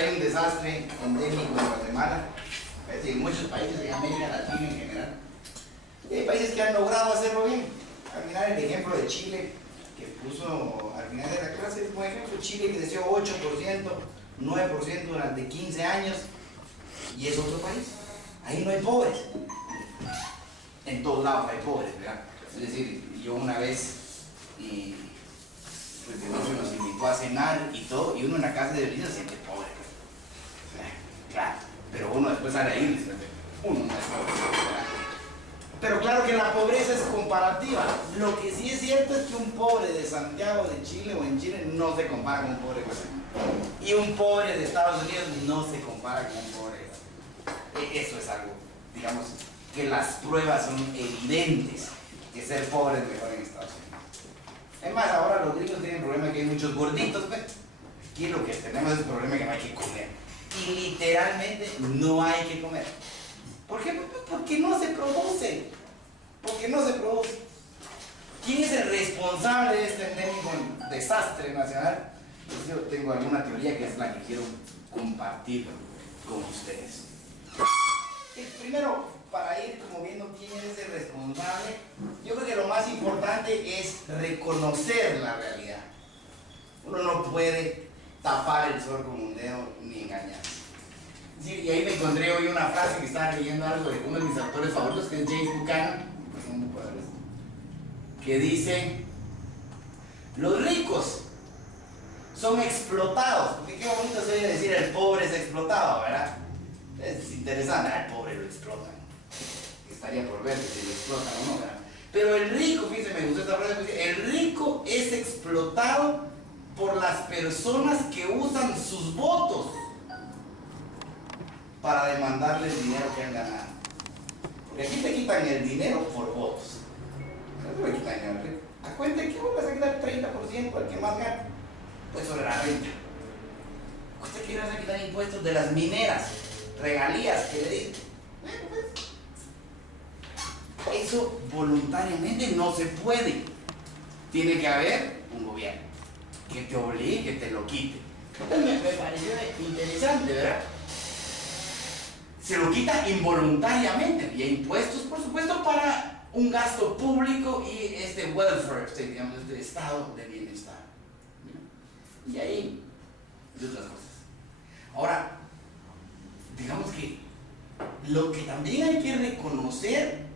hay un desastre endémico en Guatemala, y en muchos países de América Latina en general. Y hay países que han logrado hacerlo bien. Al mirar el ejemplo de Chile, que puso al final de la clase, por ejemplo, Chile creció 8%, 9% durante 15 años, y es otro país. Ahí no hay pobres. En todos lados hay pobres, ¿verdad? Es decir, yo una vez, pues nos invitó a cenar y todo, y uno en la casa de Belisa se siente pobre. Claro, pero uno después sale ahí y dice, uno no es pobre, ¿verdad? Pero claro que la pobreza es comparativa. Lo que sí es cierto es que un pobre de Santiago de Chile o en Chile no se compara con un pobre guatemalteco. Y un pobre de Estados Unidos no se compara con un pobre. Eso es algo, digamos, que las pruebas son evidentes que ser pobre es mejor en Estados Unidos. Es más, ahora los gringos tienen el problema que hay muchos gorditos, ¿ves? Aquí lo que tenemos es el problema que no hay que comer. Y literalmente no hay que comer. ¿Por qué? Porque no se produce. Porque no se produce. ¿Quién es el responsable de este endémico desastre nacional? Pues yo tengo alguna teoría que es la que quiero compartir con ustedes. Primero, para ir como viendo quién es el responsable, yo creo que lo más importante es reconocer la realidad. Uno no puede tapar el sol con un dedo ni engañarse. Sí, y ahí me encontré hoy una frase que estaba leyendo algo de uno de mis autores favoritos, que es James Buchanan, que dice: los ricos son explotados. Porque qué bonito se oye decir el pobre es explotado, ¿verdad? Es interesante, el pobre lo explotan. Estaría por ver si lo explotan o no, ¿verdad? Pero el rico, fíjense, me gustó esta frase, el rico es explotado por las personas que usan sus votos para demandarle el dinero que han ganado. Porque aquí te quitan el dinero por votos. No te quitan el rico. A cuenta que vos vas a quitar 30% al que más gana, pues sobre la renta. Usted que vas a quitar impuestos de las mineras, regalías que le dicen. Bueno, pues, eso voluntariamente no se puede. Tiene que haber un gobierno que te obligue, que te lo quite. Entonces me pareció interesante, ¿verdad? Se lo quita involuntariamente, y hay impuestos, por supuesto, para un gasto público y este welfare state, digamos, este estado de bienestar. Y ahí, de otras cosas. Ahora, digamos que lo que también hay que reconocer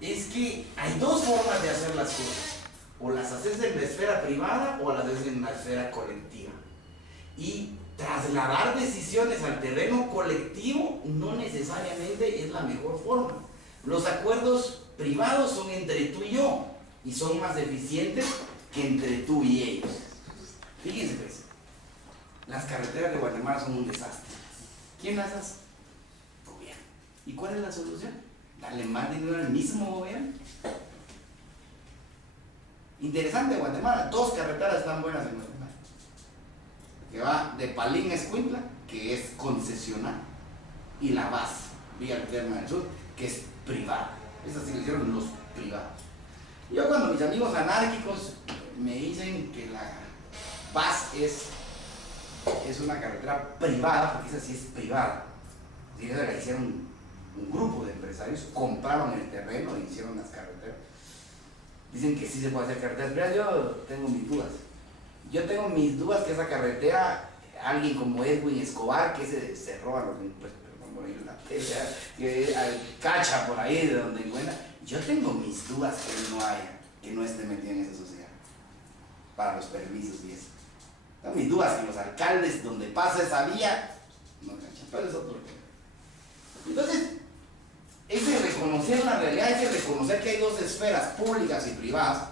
es que hay dos formas de hacer las cosas. O las haces en la esfera privada o las haces en la esfera colectiva. Y trasladar decisiones al terreno colectivo no necesariamente es la mejor forma. Los acuerdos privados son entre tú y yo y son más eficientes que entre tú y ellos. Fíjense pues, las carreteras de Guatemala son un desastre. ¿Quién las hace? Gobierno. ¿Y cuál es la solución? Darle más dinero al mismo gobierno. Interesante, Guatemala, 2 carreteras están buenas en Guatemala. Que va de Palín a Escuintla, que es concesional, y la VAS, Vía Alterna del Sur, que es privada. Esas sí lo hicieron los privados. Yo cuando mis amigos anárquicos me dicen que la VAS es una carretera privada, porque esa sí es privada. Y esa la hicieron un grupo de empresarios, compraron el terreno e hicieron las carreteras. Dicen que sí se puede hacer carreteras, pero yo tengo mis dudas. Yo tengo mis dudas que esa carretera, alguien como Edwin Escobar, que se roba los impuestos, por ahí la tela, que cacha por ahí de donde encuentra. Yo tengo mis dudas que no esté metido en esa sociedad para los permisos y eso. Tengo mis dudas que los alcaldes donde pasa esa vía no cachan, pero es otro tema. Entonces, es de reconocer la realidad, es de reconocer que hay dos esferas, públicas y privadas.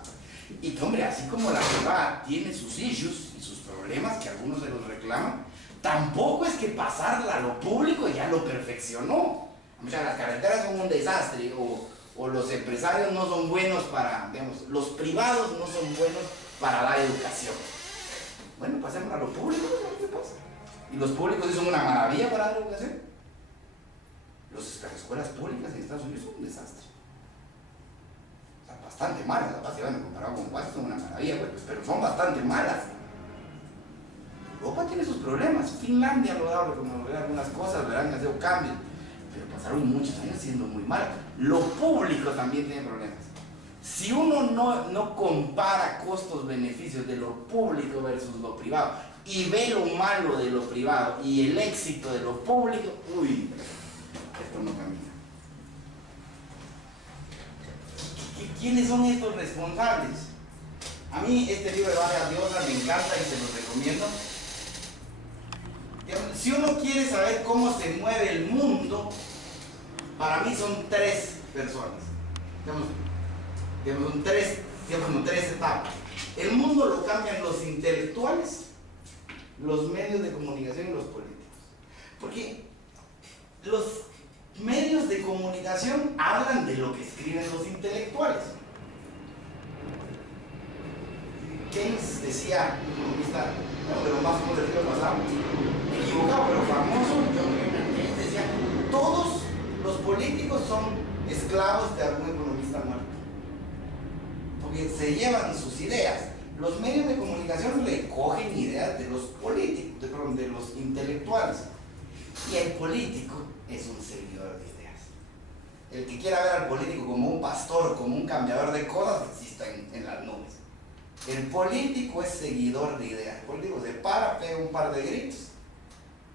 Y que, hombre, así como la privada tiene sus issues y sus problemas, que algunos se los reclaman, tampoco es que pasarla a lo público ya lo perfeccionó. O sea, las carreteras son un desastre, o los empresarios no son buenos para, digamos, los privados no son buenos para dar educación. Bueno, pasemos a lo público, ¿qué pasa? Y los públicos sí son una maravilla para dar educación. Las escuelas públicas en Estados Unidos son un desastre. O sea, bastante malas, básicamente comparado con Washington son una maravilla, pero son bastante malas. Europa tiene tiene sus problemas. Finlandia ha logrado reconocer algunas cosas, verán, ha sido cambios, pero pasaron muchos años siendo muy mal. Lo público también tiene problemas. Si uno no compara costos-beneficios de lo público versus lo privado y ve lo malo de lo privado y el éxito de lo público, uy, esto no camina. ¿Quiénes son estos responsables? A mí este libro de Vargas Llosa me encanta y se los recomiendo. Si uno quiere saber cómo se mueve el mundo, para mí son tres personas. Son tres etapas. El mundo lo cambian los intelectuales, los medios de comunicación y los políticos. Porque los medios de comunicación hablan de lo que escriben los intelectuales. Keynes decía, un economista, uno de los más famosos del siglo pasado, equivocado pero famoso, Keynes decía, todos los políticos son esclavos de algún economista muerto, porque se llevan sus ideas. Los medios de comunicación le cogen ideas de los políticos, de los intelectuales, y el político es un seguidor de ideas. El que quiera ver al político como un pastor, como un cambiador de cosas, sí está en las nubes. El político es seguidor de ideas. El político se para, pega un par de gritos,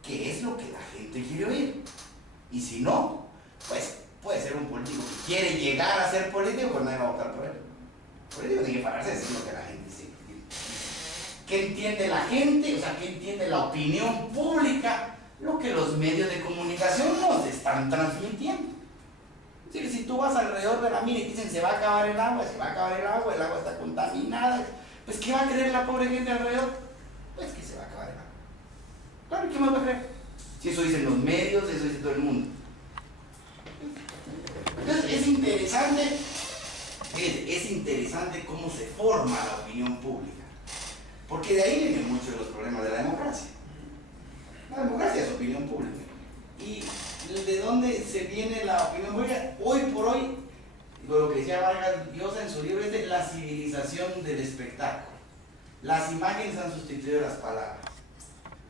que es lo que la gente quiere oír. Y si no, pues puede ser un político que quiere llegar a ser político, pero nadie va a votar por él. El político tiene que pararse a decir lo que la gente dice. ¿Qué entiende la gente? O sea, ¿qué entiende la opinión pública? Lo que los medios de comunicación nos están transmitiendo. Es decir, si tú vas alrededor de la mina y dicen se va a acabar el agua el agua está contaminada, pues ¿qué va a creer la pobre gente alrededor? Pues que se va a acabar el agua. Claro, ¿qué más va a creer? Si eso dicen los medios, eso dice todo el mundo. Entonces es interesante cómo se forma la opinión pública, porque de ahí vienen muchos de los problemas de la democracia. La democracia es opinión pública. ¿Y de dónde se viene la opinión pública? Hoy por hoy, lo que decía Vargas Llosa en su libro es de la civilización del espectáculo. Las imágenes han sustituido las palabras.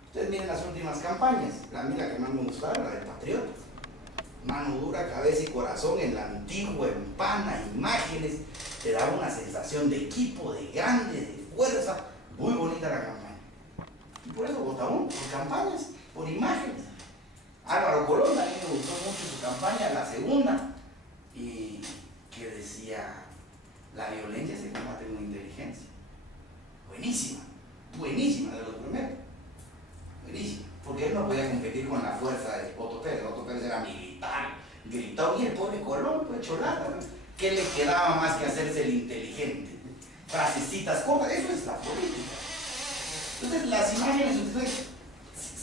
Ustedes miren las últimas campañas. La mía que más me gustaba era la del Patriota. Mano dura, cabeza y corazón en la antigua, empana, imágenes, te daba una sensación de equipo, de grande, de fuerza, muy bonita la campaña. Y por eso vota uno, por campañas, por imágenes. Álvaro Colón, a mí me gustó mucho su campaña, la segunda, y que decía, la violencia se combate con inteligencia. Buenísima, buenísima de los primeros, buenísima. Porque él no podía competir con la fuerza de Otto Pérez. Otto Pérez era militar, gritó, y el pobre Colón, pues cholata, ¿no? ¿Qué le quedaba más que hacerse el inteligente? Frasecitas cortas, eso es la política. Entonces las imágenes, ustedes,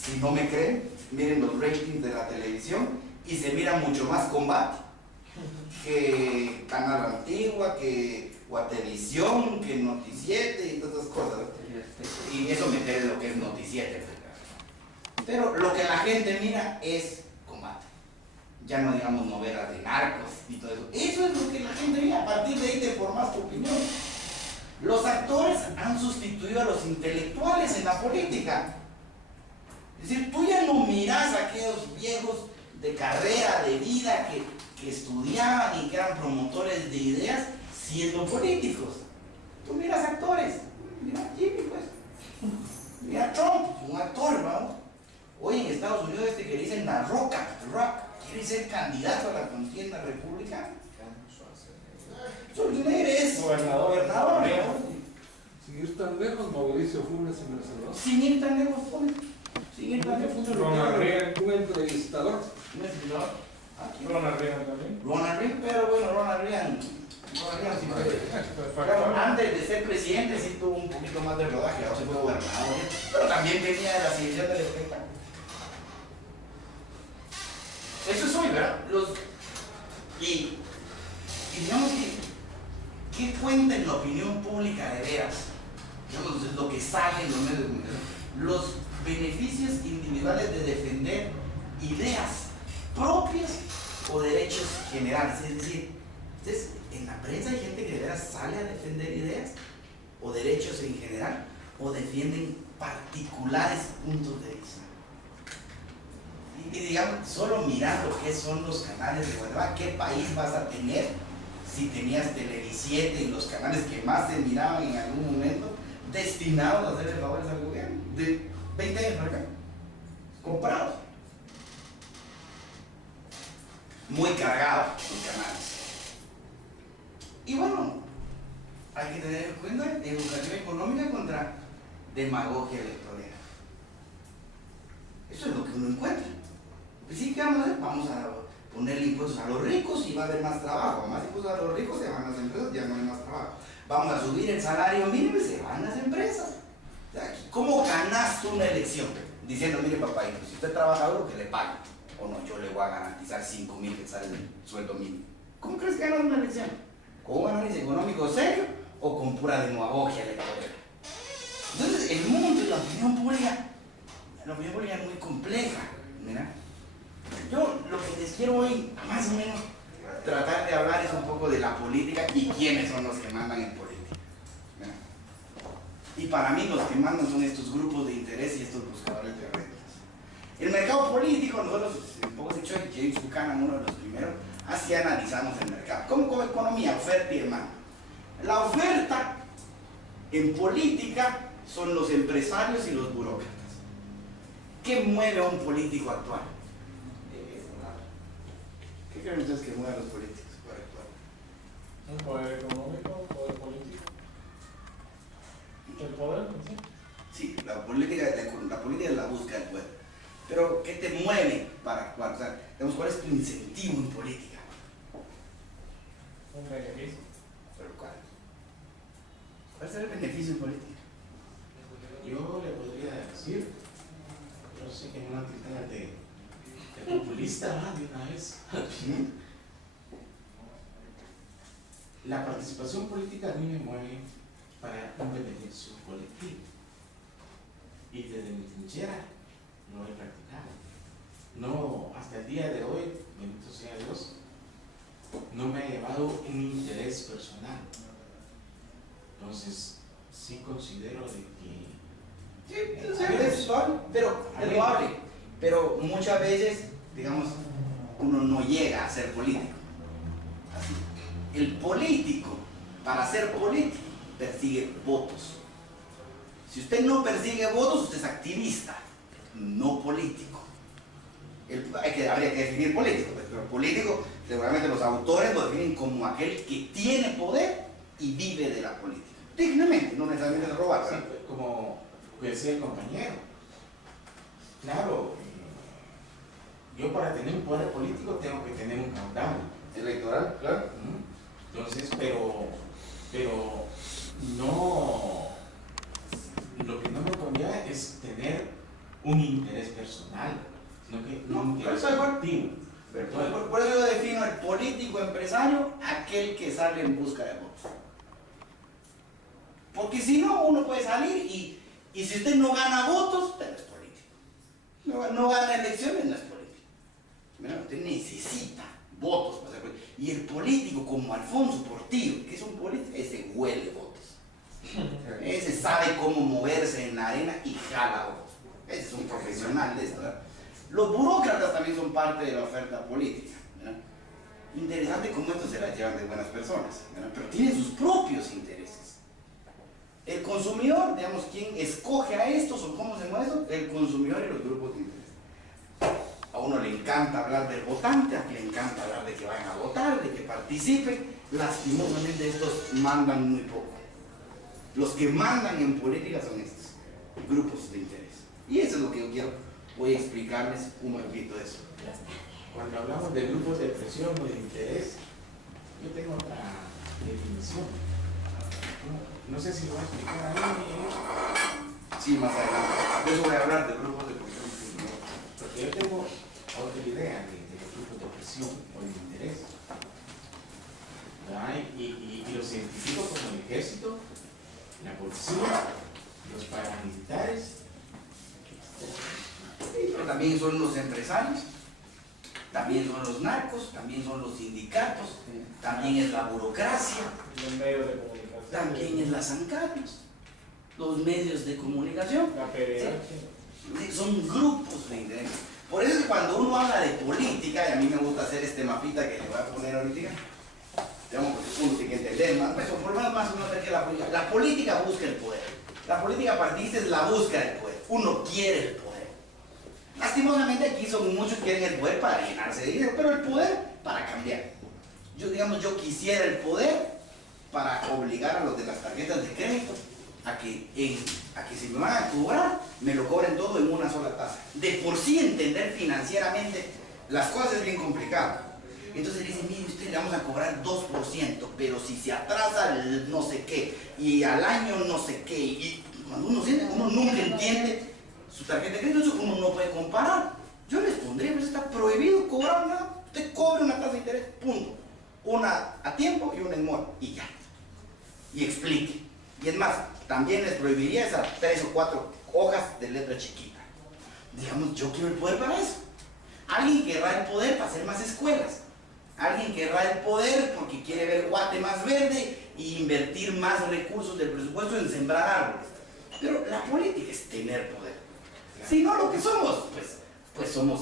si no me creen, miren los ratings de la televisión y se mira mucho más combate que Canal Antigua, que Guatevisión, que Noticiete y todas esas cosas. Y eso meter en lo que es Noticiete. Pero lo que la gente mira es combate. Ya no digamos novelas de narcos y todo eso. Eso es lo que la gente mira. A partir de ahí te formas tu opinión. Los actores han sustituido a los intelectuales en la política. Es decir, tú ya no miras a aquellos viejos de carrera, de vida, que estudiaban y que eran promotores de ideas siendo políticos. Tú miras actores. Mira a Jimmy, pues. Mira a Trump, un actor, ¿no? Hoy en Estados Unidos que le dicen La Roca, quiere ser candidato a la contienda republicana. Schwarzenegger es gobernador, ¿no? Sin ir tan lejos, Mauricio Funes en El Salvador. Sin ir tan lejos, sin ir tan lejos. Ronald Reagan, un entrevistador. ¿Un entrevistador? Ronald Reagan también. Ronald Reagan, pero bueno, Ronald Reagan sí fue. Claro, antes de ser presidente sí tuvo un poquito más de rodaje, ahora se fue gobernador, pero también venía de la civilización del espectáculo. Eso es hoy, ¿verdad? Y digamos ¿qué cuenta en la opinión pública de veras? Digamos, lo que sale en los medios de comunicación. Los beneficios individuales de defender ideas propias o derechos generales. Es decir, en la prensa hay gente que de veras sale a defender ideas o derechos en general, o defienden particulares puntos de vista. Y digamos, solo mirando qué son los canales de Guatemala, qué país vas a tener si tenías Televisiete y los canales que más se miraban en algún momento destinados a hacerle favores al gobierno, de 20 años para acá, comprados. Muy cargados los canales. Y bueno, hay que tener en cuenta educación económica contra demagogia electoral. Eso es lo que uno encuentra. Pues sí, ¿qué vamos a hacer? Vamos a ponerle impuestos a los ricos y va a haber más trabajo. Más impuestos a los ricos, se van las empresas, ya no hay más trabajo. Vamos a subir el salario mínimo y se van las empresas. O sea, ¿cómo ganas tú una elección? Diciendo, mire papá, si usted trabaja algo, que le pague. O no, yo le voy a garantizar 5,000 quetzales de sueldo mínimo. ¿Cómo crees que ganas una elección? ¿Con un análisis económico serio o con pura demagogia electoral? Entonces, el mundo y la opinión pública es muy compleja. Mira, yo lo que les quiero hoy, más o menos, tratar de hablar es un poco de la política y quiénes son los que mandan en política. Mira. Y para mí los que mandan son estos grupos de interés y estos buscadores de rentas. El mercado político, nosotros, un poco de hecho, James Buchanan, uno de los primeros, así analizamos el mercado. Como economía, oferta y demanda. La oferta en política son los empresarios y los burócratas. ¿Qué mueve a un político actual? ¿Qué creen ustedes que mueve a los políticos para actuar? Un poder económico, un poder político. ¿El poder? Sí, la política es la búsqueda del poder. Pero, ¿qué te mueve para actuar? O sea, digamos, ¿cuál es tu incentivo en política? Un beneficio. ¿Pero cuál? ¿Cuál será el beneficio en política? Yo le podría decir, yo sé que no titula de populista, de una vez. La participación política a mí me mueve para un beneficio colectivo. Y desde mi trinchera lo he practicado. No, hasta el día de hoy, bendito sea Dios, no me ha llevado un interés personal. Entonces, sí considero de que es usual, pero es loable. Pero muchas veces, digamos, uno no llega a ser político. Así. El político, para ser político, persigue votos. Si usted no persigue votos, usted es activista, no político. Habría que definir político, pero político, seguramente los autores lo definen como aquel que tiene poder y vive de la política. Dignamente, no necesariamente de robar. sí, como decía el compañero, claro, yo para tener un poder político tengo que tener un caudal Electoral, claro. Entonces, pero no, lo que no me conlleva es tener un interés personal, sino que un interés colectivo. Por eso yo defino el político empresario, aquel que sale en busca de votos. Porque si no, uno puede salir y si usted no gana votos, usted no es político. No gana elecciones, no es político. Mira, usted necesita votos para ser político. Y el político como Alfonso Portillo, que es un político, ese huele votos. Ese sabe cómo moverse en la arena y jala votos. Ese es un profesional de esto, ¿verdad? Los burócratas también son parte de la oferta política, ¿verdad? Interesante cómo estos se la llevan de buenas personas, ¿verdad? Pero tienen sus propios intereses. El consumidor, digamos, ¿quién escoge a estos o cómo se mueve eso? El consumidor y los grupos de interés. A uno le encanta hablar del votante, a quien le encanta hablar de que vayan a votar, de que participen. Lastimosamente estos mandan muy poco. Los que mandan en política son estos, grupos de interés. Y eso es lo que yo quiero. Voy a explicarles un poquito de eso. Cuando hablamos de grupos de presión o de interés, yo tengo otra definición. No sé si lo voy a explicar ahí. Sí, más adelante. De eso voy a hablar de grupos de presión. Porque yo tengo otra idea de los grupos de presión o de interés. Y los identifico como el ejército, la policía, los paramilitares. Pero también son los empresarios, también son los narcos, también son los sindicatos, también es la burocracia, Los medios de comunicación. también es las ANCAPIs. los medios de comunicación. La PDH. ¿Sí? Son grupos de interés. Por eso es que cuando uno habla de política, y a mí me gusta hacer este mapita que le voy a poner ahorita, digamos, porque uno tiene que entender más, pues, por lo menos más uno ve que la política busca el poder. La política partidista es la búsqueda del poder. Uno quiere el poder. Lastimosamente aquí son muchos que quieren el poder para llenarse de dinero, pero el poder para cambiar. Yo quisiera el poder para obligar a los de las tarjetas de crédito a que si me van a cobrar, me lo cobren todo en una sola tasa. De por sí entender financieramente las cosas es bien complicado. Entonces dicen, mire usted, le vamos a cobrar 2%, pero si se atrasa el no sé qué, y al año no sé qué, y cuando uno siente, uno nunca entiende su tarjeta de crédito, uno no puede comparar. Yo les pondría, pues está prohibido cobrar nada. Usted cobre una tasa de interés, punto. Una a tiempo y una en mora, y ya. Y explique. Y es más, también les prohibiría esas 3 o 4 hojas de letra chiquita. Digamos, yo quiero el poder para eso. Alguien querrá el poder para hacer más escuelas. Alguien querrá el poder porque quiere ver Guate más verde e invertir más recursos del presupuesto en sembrar árboles. Pero la política es tener poder. Si no, lo que somos, pues somos,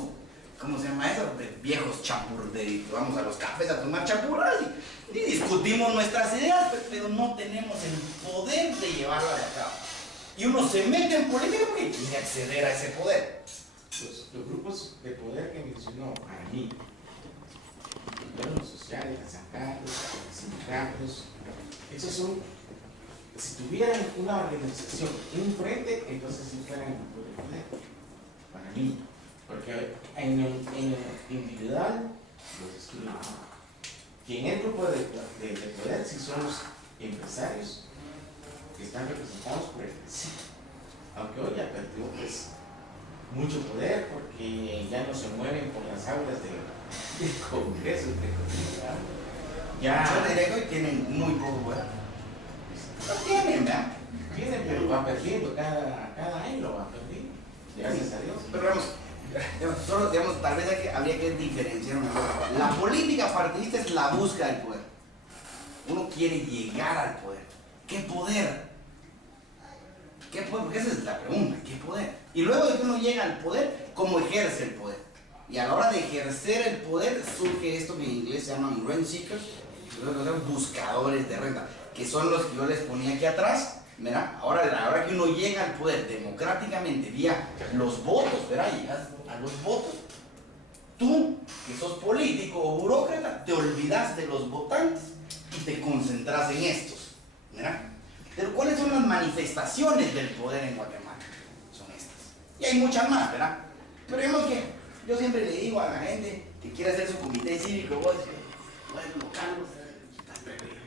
¿cómo se llama eso? De viejos champur, vamos a los cafés a tomar champurras y discutimos nuestras ideas, pero no tenemos el poder de llevarlas a cabo. Y uno se mete en política porque quiere acceder a ese poder. Los grupos de poder que mencionó para mí, los sociales, los sindicatos, sindicatos, esos son, si tuvieran una organización, un frente, entonces sí fueran el grupo de poder, para mí, porque en el individual los excluyen. Que en el grupo de poder sí son los empresarios que están representados por el sí. Aunque hoy ya perdió pues mucho poder porque ya no se mueven por las aulas del Congreso, Ya. Yo diría que hoy tienen muy poco poder. No tienen, ¿verdad? Tienen, pero va perdiendo, cada año lo va perdiendo. Gracias a Dios. Pero vamos, solo, digamos, tal vez habría que diferenciar una cosa. La política partidista es la búsqueda del poder. Uno quiere llegar al poder. ¿Qué poder? ¿Qué poder? Porque esa es la pregunta. ¿Qué poder? Y luego de que uno llega al poder, ¿cómo ejerce el poder? Y a la hora de ejercer el poder surge esto que en inglés se llaman rent seekers, buscadores de renta, que son los que yo les ponía aquí atrás. ¿Verdad? Ahora, a la hora que uno llega al poder democráticamente vía los votos, ¿verdad? Llegas a los votos. Tú, que sos político o burócrata, te olvidas de los votantes y te concentras en estos, ¿verdad? Pero ¿cuáles son las manifestaciones del poder en Guatemala? Son estas. Y hay muchas más, ¿verdad? Pero digamos que yo siempre le digo a la gente que quiere hacer su comité cívico, vos, local, estás perdido.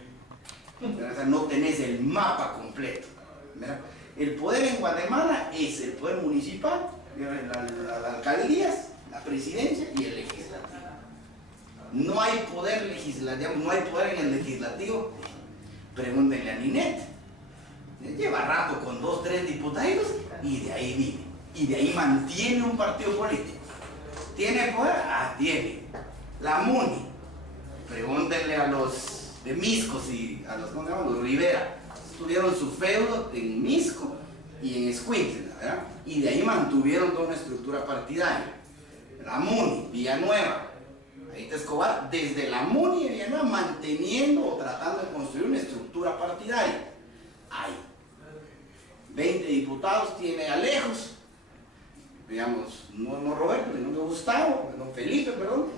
O sea, no tenés el mapa completo, ¿verdad? El poder en Guatemala es el poder municipal, las alcaldías, la presidencia y el legislativo. No hay poder legislativo, no hay poder en el legislativo. Pregúntenle a Ninette. Lleva rato con 2, 3 diputados y de ahí vive. Y de ahí mantiene un partido político. ¿Tiene poder? Ah, tiene. La MUNI. Pregúntenle a los de Misco y a los, ¿cómo se llama? Los Rivera. Tuvieron su feudo en Misco y en Escuintla, ¿verdad? Y de ahí mantuvieron toda una estructura partidaria. La MUNI, Villanueva, ahí está Escobar, desde la MUNI de Villanueva manteniendo o tratando de construir una estructura partidaria. Hay 20 diputados, tiene Alejos, digamos, no Roberto, sino Gustavo, no Felipe, perdón,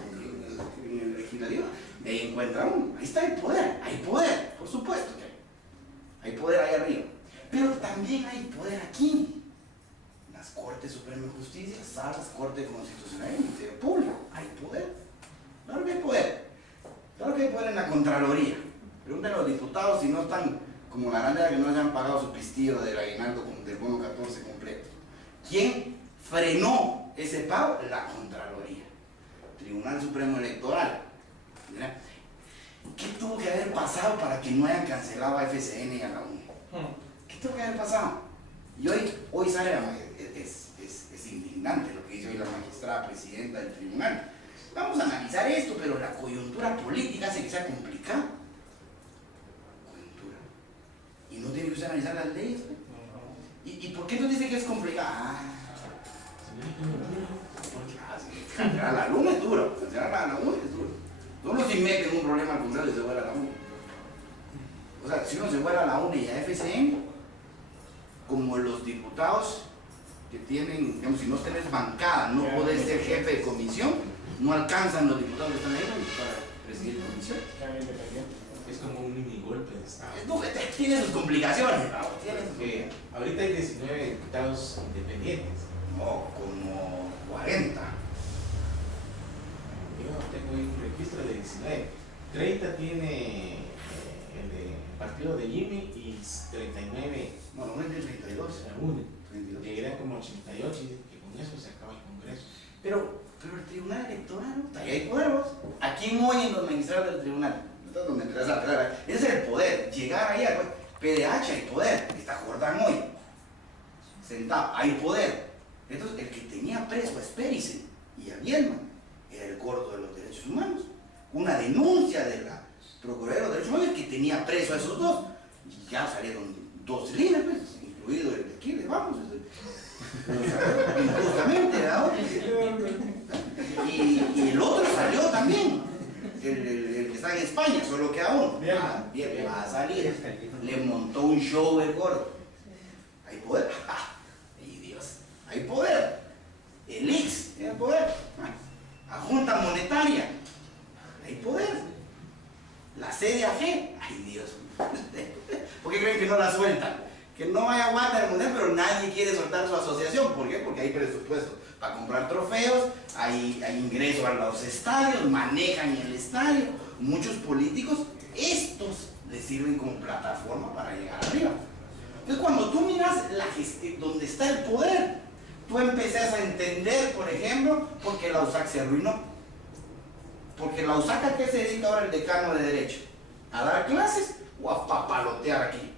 en el legislativo. De ahí encuentra uno. Ahí está el poder. Hay poder, por supuesto que hay. Hay poder ahí arriba. Pero también hay poder aquí. Las Cortes Suprema de Justicia, salas, Corte Constitucional y Ministerio Público. Hay poder. Claro que hay poder. Claro que hay poder en la Contraloría. Pregúntenle a los diputados si no están como la grande que no les han pagado su pistillo del aguinaldo del bono 14 completo. ¿Quién frenó ese pago? La Contraloría. Tribunal Supremo Electoral. Mira, ¿qué tuvo que haber pasado para que no hayan cancelado a FCN y a la UNE? ¿Qué tuvo que haber pasado? Y hoy sale es indignante lo que dice hoy la magistrada presidenta del tribunal. Vamos a analizar esto, pero la coyuntura política hace que sea complicado. Coyuntura. Y no tiene que usted analizar las leyes, ¿no? ¿Y por qué nos dice que es complicado? Cancelar la luna es duro, cancelar la luna es duro. Uno se mete en un problema al contrario y se vuela a la UNE. O sea, si uno se vuela a la UNE y a FCN, como los diputados que tienen, digamos, si no tenés bancada, no podés ser jefe de comisión, no alcanzan los diputados que están ahí para presidir comisión. Es como un mini golpe de Estado. Tiene sus complicaciones, ¿no? Porque ahorita hay 19 diputados independientes. No, como 40. Yo tengo ahí un registro de 19. 30 tiene el de partido de Jimmy y 39 No, no es del 32. la UNE. 32. Y eran como 88 y que con eso se acaba el Congreso. Pero el Tribunal Electoral, ahí hay poderos. Aquí oyen los magistrados del tribunal. Esto es donde me interesa aclarar. Ese es el poder. Llegar ahí al PDH hay poder. Está Jordán hoy. Sentado, hay poder. Entonces, el que tenía preso a Sperisen y a Bielman era el gordo de los derechos humanos. Una denuncia de la Procuraduría de los Derechos Humanos que tenía preso a esos dos. Y ya salieron 2 líneas, pues, incluido el de aquí, vamos. Injustamente, ¿verdad? Y el otro salió también. El que está en España, solo que aún. Bien, va a salir. Le montó un show el gordo. Hay poder. ¡Ay, Dios! Hay poder. El IX tiene poder. La Junta Monetaria. Hay poder. La CDAG. ¡Ay, Dios! ¿Por qué creen que no la sueltan? Que no hay aguanta el mundial, pero nadie quiere soltar su asociación. ¿Por qué? Porque hay presupuesto para comprar trofeos, hay ingreso a los estadios, manejan el estadio. Muchos políticos, estos les sirven como plataforma para llegar arriba. Entonces, cuando tú miras la gestión, donde está el poder, tú empezás a entender, por ejemplo, por qué la USAC se arruinó. Porque la USAC, ¿a qué se dedica ahora el decano de Derecho? ¿A dar clases o a papalotear aquí?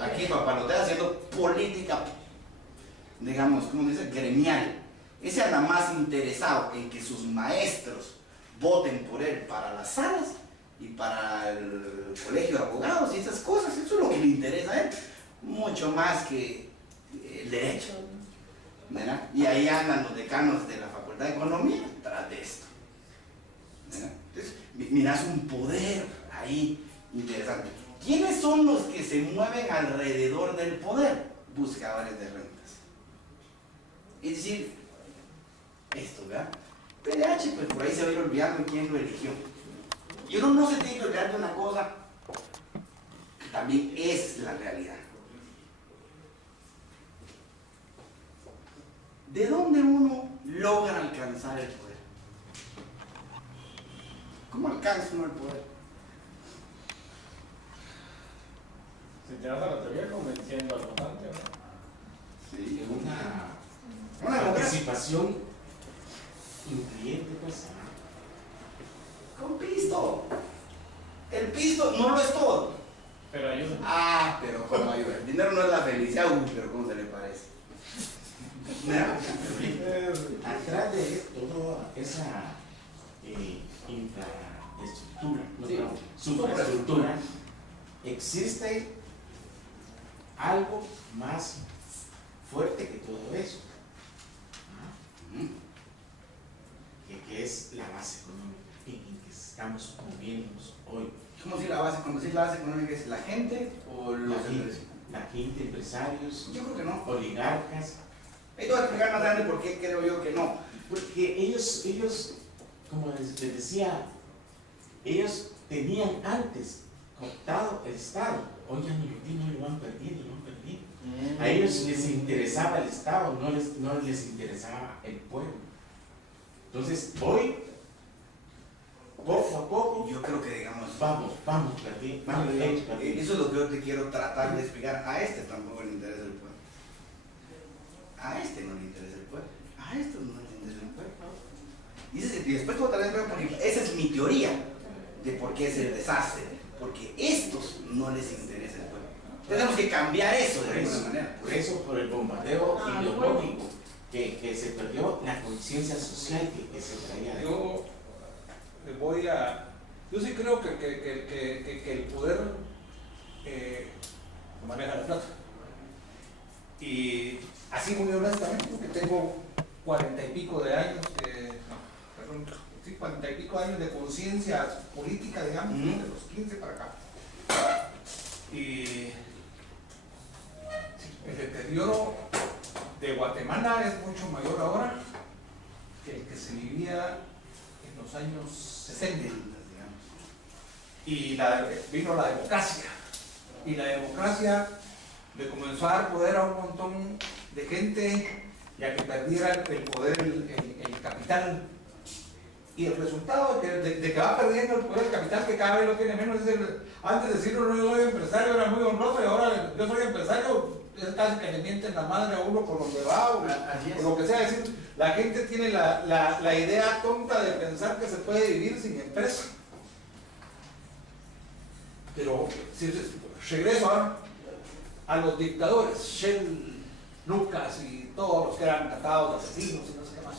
Aquí papalotea haciendo política, digamos, ¿cómo dice? Gremial. Ese anda más interesado en que sus maestros voten por él para las salas y para el colegio de abogados y esas cosas. Eso es lo que le interesa a él, mucho más que el derecho, ¿verdad? Y ahí andan los decanos de la Facultad de Economía tras de esto, ¿verdad? Entonces, miras un poder ahí interesante. ¿Quiénes son los que se mueven alrededor del poder? Buscadores de rentas. Es decir, esto, ¿verdad? PDH, pues por ahí se va a ir olvidando quién lo eligió. Y uno no se tiene que olvidar de una cosa que también es la realidad. ¿De dónde uno logra alcanzar el poder? ¿Cómo alcanza uno el poder? Si te vas a la teoría convenciendo al votante, ¿no? Sí. Una participación incluyente, pues. Con pisto. El pisto no lo es todo. Pero ayuda. Pero como ayuda. El dinero no es la felicidad, pero ¿cómo se le parece? Atrás de toda esa infraestructura, superestructura, existe algo más fuerte que todo eso, que es la base económica en que estamos moviéndonos hoy. ¿Cómo decir la base? Cuando decís la base económica, ¿es la gente o los empresarios? La gente, empresarios, Yo creo que no. oligarcas. Ahí te voy a explicar más grande por qué creo yo que no. Porque ellos, como les decía, ellos tenían antes cooptado el Estado. Hoy ya no lo van perdiendo, A ellos les interesaba el Estado, no les interesaba el pueblo. Entonces, hoy, poco a poco, Yo creo que, digamos, vamos perdiendo. eso es lo que yo te quiero tratar de explicar. A este tampoco le interesa el pueblo. A este no le interesa el pueblo. A estos no les interesa el pueblo. Y después otra vez veo, porque esa es mi teoría de por qué es el desastre. Porque estos no les interesa el pueblo. Tenemos que cambiar eso de alguna manera. Por eso, por el bombardeo ideológico, que se perdió la conciencia social que se traía de Yo sí creo que el poder maneja la plata. Y así muy honestamente, porque tengo 40 y pico de años, perdón, sí, 40 y pico años de conciencia política, digamos, de los 15 para acá. Y sí, el deterioro de Guatemala es mucho mayor ahora que el que se vivía en los años 60, digamos. Y vino la democracia. Y la democracia le comenzó a dar poder a un montón de gente y a que perdiera el poder el capital. Y el resultado de que va perdiendo el poder el capital, que cada vez lo tiene menos, es antes de decirlo, no soy empresario, era muy honroso, y ahora yo soy empresario, es casi que le mienten la madre a uno por donde va o lo que sea. Es decir, la gente tiene la idea tonta de pensar que se puede vivir sin empresa. Pero si regreso a los dictadores, Shell, Lucas y todos los que eran tratados de asesinos y no sé qué más.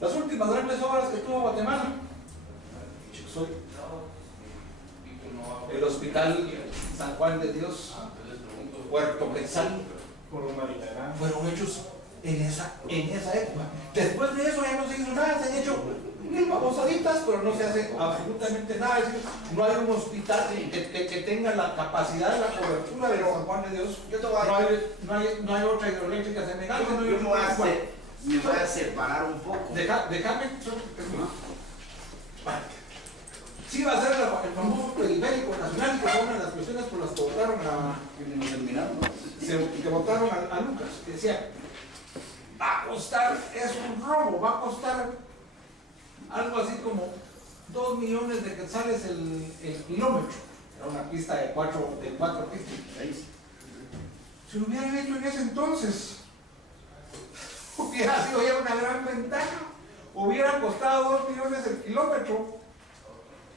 Las últimas grandes obras que tuvo Guatemala, soy el Hospital San Juan de Dios, Puerto Quetzal, fueron hechos en esa época. Después de eso ya no se hizo nada, se han hecho babosaditas, pero no se hace absolutamente nada. Es decir, no hay un hospital que tenga la capacidad de la cobertura de San Juan de Dios. No hay otra hidroeléctrica semejante. Yo me voy a separar un poco. Déjame. Sí va a ser el famoso periférico nacional, que fue una de las cuestiones por las que votaron que votaron a Lucas, que decía, va a costar, es un robo, va a costar algo así como 2 millones de quetzales el kilómetro. Era una pista de 4 pistas. Si lo hubieran hecho en ese entonces, hubiera sido ya una gran ventaja. Hubiera costado 2 millones el kilómetro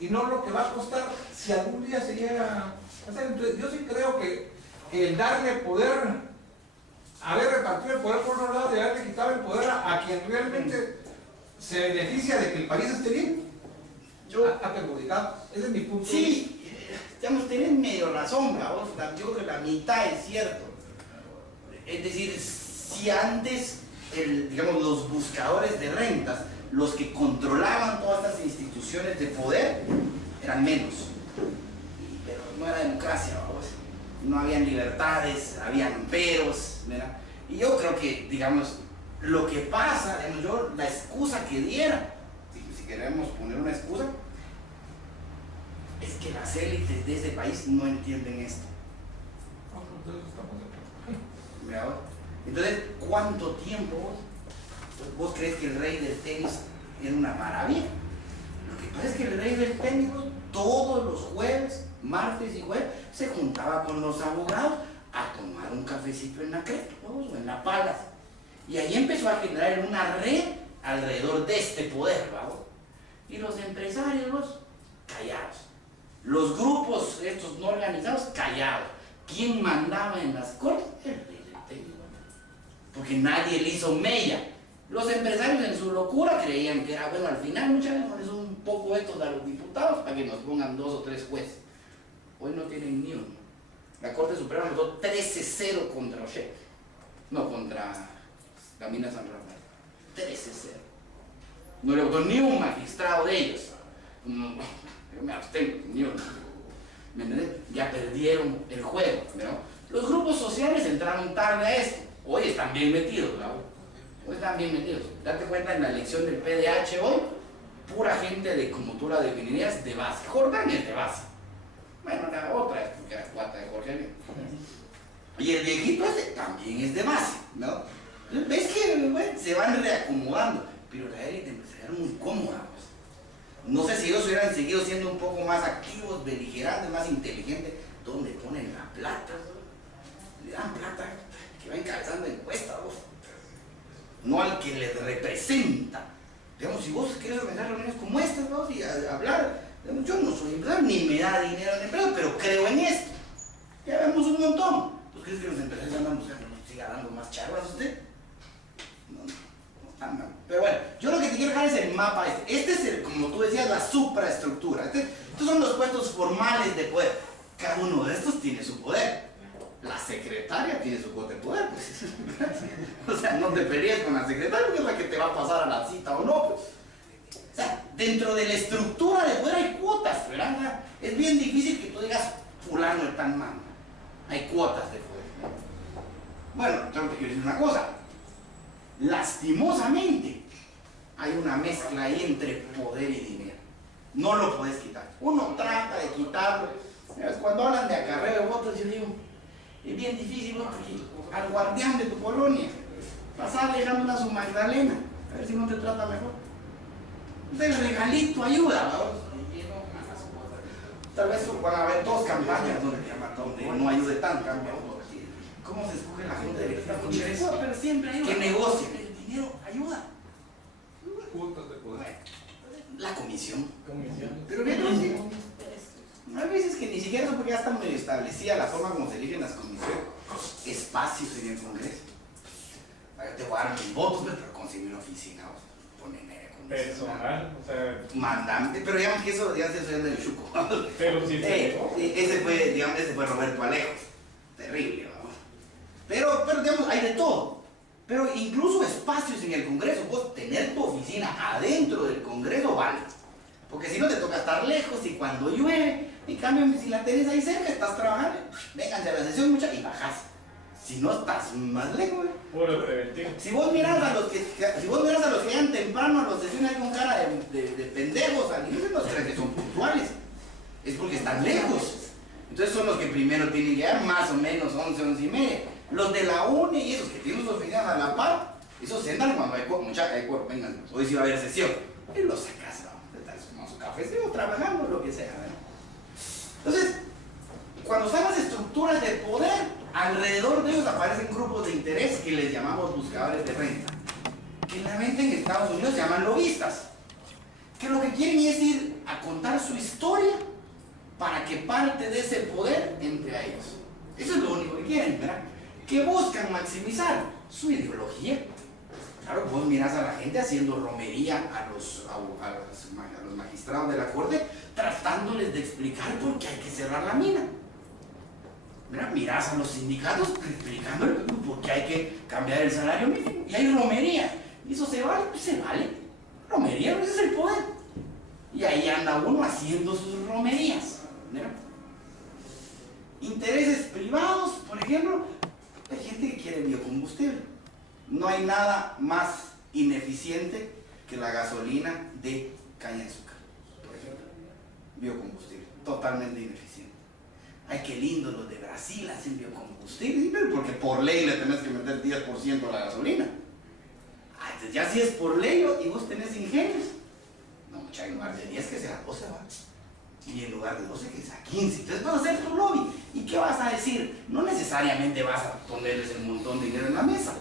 y no lo que va a costar si algún día se llega a hacer. Entonces, yo sí creo que el darle poder, haber repartido el poder por un lado y haberle quitado el poder a quien realmente se beneficia de que el país esté bien, ha perjudicado. Ese es mi punto. Sí, digamos, tenés medio razón, ¿no? Yo creo que la mitad es cierto. Es decir, si antes, digamos, los buscadores de rentas, los que controlaban todas estas instituciones de poder, eran menos. Pero no era democracia, vamos. No habían libertades, habían peros, ¿verdad? Y yo creo que, digamos, lo que pasa, digamos, la excusa que diera, si queremos poner una excusa, es que las élites de este país no entienden esto. ¿Verdad? Entonces, ¿cuánto tiempo vos crees que el rey del tenis era una maravilla? Lo que pasa es que el rey del tenis todos los jueves, martes y jueves, se juntaba con los abogados a tomar un cafecito en la Creta, o en la Palace. Y ahí empezó a generar una red alrededor de este poder, ¿vamos? Y los empresarios, callados. Los grupos estos no organizados, callados. ¿Quién mandaba en las cortes? El rey del tenis. Porque nadie le hizo mella. Los empresarios en su locura creían que era bueno, al final muchas veces son un poco estos a los diputados para que nos pongan 2 o 3 jueces. Hoy no tienen ni uno. La Corte Suprema votó 13-0 contra O'Shea. No, contra la mina San Rafael. 13-0. No le votó ni un magistrado de ellos. Yo me abstengo, ni uno. ¿Me entiendes? Ya perdieron el juego, ¿no? Los grupos sociales entraron tarde a esto. Hoy están bien metidos, ¿no? Hoy están bien metidos. Date cuenta en la elección del PDH hoy, pura gente de, como tú la definirías, de base. Jordán es de base. Bueno, la otra es porque era cuata de Jorge Aguirre. Y el viejito ese también es de base, ¿no? ¿Ves que bueno, se van reacomodando? Pero la élite empresarial es muy cómoda, pues. No sé si ellos hubieran seguido siendo un poco más activos, beligerantes, más inteligentes. ¿Dónde ponen la plata? Le dan plata que va encabezando encuestas, vos. No al que les representa. Digamos, si vos querés organizar reuniones como estas, ¿no? Y hablar, digamos, yo no soy empresario, ni me da dinero de empresa, pero creo en esto. Ya vemos un montón. ¿Tú crees que los empresarios andan buscando que nos siga dando más charlas a usted? No andan. Pero bueno, yo lo que te quiero dejar es el mapa este. Este es, el, como tú decías, la supraestructura. Estos son los puestos formales de poder. Cada uno de estos tiene su poder. Las secretaria tiene su cuota de poder, pues. O sea, no te pelees con la secretaria, porque es la que te va a pasar a la cita o no, pues. O sea, dentro de la estructura de poder hay cuotas, ¿verdad? O sea, es bien difícil que tú digas, fulano es tan malo. Hay cuotas de poder. Bueno, yo te quiero decir una cosa. Lastimosamente, hay una mezcla ahí entre poder y dinero. No lo puedes quitar. Uno trata de quitarlo. Cuando hablan de acarreo de votos, yo digo, es bien difícil, ¿no? Porque al guardián de tu colonia pasar dejando a su Magdalena, a ver si no te trata mejor. El regalito ayuda, ¿no? Tal vez van a haber dos campañas donde no ayude tanto. ¿Cómo se escoge la gente directiva? Pero siempre ayuda. Que negocien. El dinero ayuda. Cuotas de poder. La comisión. Comisión. Pero bien, hay veces que ni siquiera eso porque ya está muy establecida la forma como se eligen las comisiones. Espacios en el Congreso. Te voy a dar mis votos, pero conseguir una oficina. Ponerme Personal, o sea. Mandante, pero digamos que eso ya se estoy dando el chuco. Pero sí ese fue Roberto Alejos. Terrible, vamos. Pero digamos, hay de todo. Pero incluso espacios en el Congreso, vos tener tu oficina adentro del Congreso vale. Porque si no te toca estar lejos y cuando llueve, en cambio si la tenés ahí cerca, estás trabajando, vénganse a la sesión mucha y bajás. Si no estás más lejos, puro preventivo. si vos miras a los que llegan temprano a las sesiones con cara de pendejos, al inicio no será que son puntuales, es porque están lejos. Entonces son los que primero tienen que llegar, más o menos 11, 11 y media. Los de la UNE y esos que tienen sus oficinas a la par, esos se andan cuando hay cuerpo, vengan, hoy sí va a haber sesión. Y los sacas, tomando su café, o trabajando, lo que sea, ¿verdad? Entonces, cuando están las estructuras de poder, alrededor de ellos aparecen grupos de interés que les llamamos buscadores de renta, que realmente en Estados Unidos se llaman lobistas, que lo que quieren es ir a contar su historia para que parte de ese poder entre a ellos. Eso es lo único que quieren, ¿verdad? Que buscan maximizar su ideología. Claro, vos mirás a la gente haciendo romería a los magistrados de la corte, tratándoles de explicar por qué hay que cerrar la mina. Mirás a los sindicatos explicándoles por qué hay que cambiar el salario mínimo. Y hay romería. ¿Y eso se vale? Pues se vale. Romería, pues es el poder. Y ahí anda uno haciendo sus romerías. ¿Verdad? Intereses privados, por ejemplo, hay gente que quiere biocombustible. No hay nada más ineficiente que la gasolina de caña de azúcar, por ejemplo. Biocombustible, totalmente ineficiente. Ay, qué lindo los de Brasil hacen biocombustible, pero porque por ley le tenés que meter 10% a la gasolina. Ah, entonces ya si es por ley y vos tenés ingenios, no, mucha, en lugar de 10 que sea 12, ¿va? Y en lugar de 12 que sea 15. Entonces vas a hacer tu lobby. ¿Y qué vas a decir? No necesariamente vas a ponerles un montón de dinero en la mesa.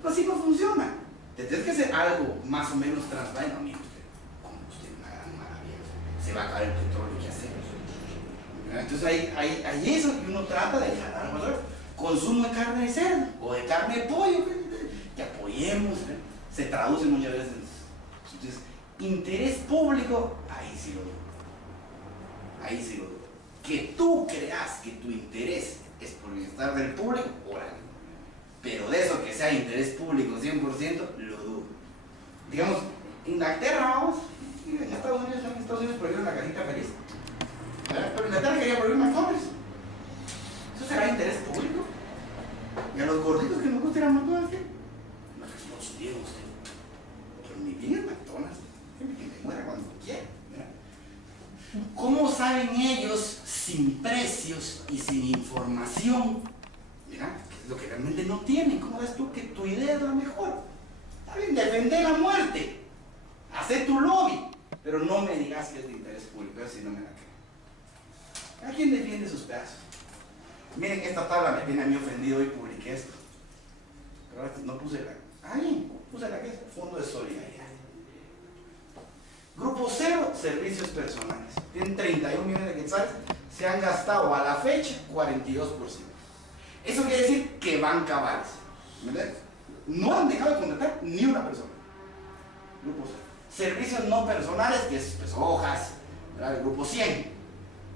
Pues así no funciona. Te tienes que hacer algo más o menos transparente. No, mira usted, combustible, una gran maravilla. Se va a caer el petróleo, ¿qué hacemos? Entonces hay eso que uno trata de jalar valor. Consumo de carne de cerdo o de carne de pollo, que apoyemos, se traduce muchas veces. Entonces, interés público, ahí sí lo digo. Ahí sí lo digo. Que tú creas que tu interés es por el bienestar del público, órale. Pero de eso que sea interés público 100%, lo dudo. Digamos, Inglaterra, vamos, en Estados Unidos prohibieron la cajita feliz. Pero Inglaterra quería prohibir McDonald's. ¿Eso será interés público? Y a los gorditos que nos gusta ir a McDonald's, ¿qué? No subieron usted. Pero ni bien es McDonald's. Que me muera cuando quiera. ¿Cómo saben ellos, sin precios y sin información, mira, lo que realmente no tienen? ¿Cómo ves tú que tu idea es la mejor? Está bien, defender la muerte, hacer tu lobby, pero no me digas que es de interés público, si no me la creo. ¿A quién defiende sus pedazos? Miren, esta tabla me tiene a mí ofendido y publiqué esto. Pero ahora no puse la... Bien, puse la que es Fondo de Solidaridad. Grupo 0, servicios personales. Tienen 31 millones de quetzales, se han gastado a la fecha 42%. Eso quiere decir que van cabales. ¿Verdad? No han dejado de contratar ni una persona. Grupo 0. Servicios no personales, que es pues, hojas, ¿verdad? El grupo 100.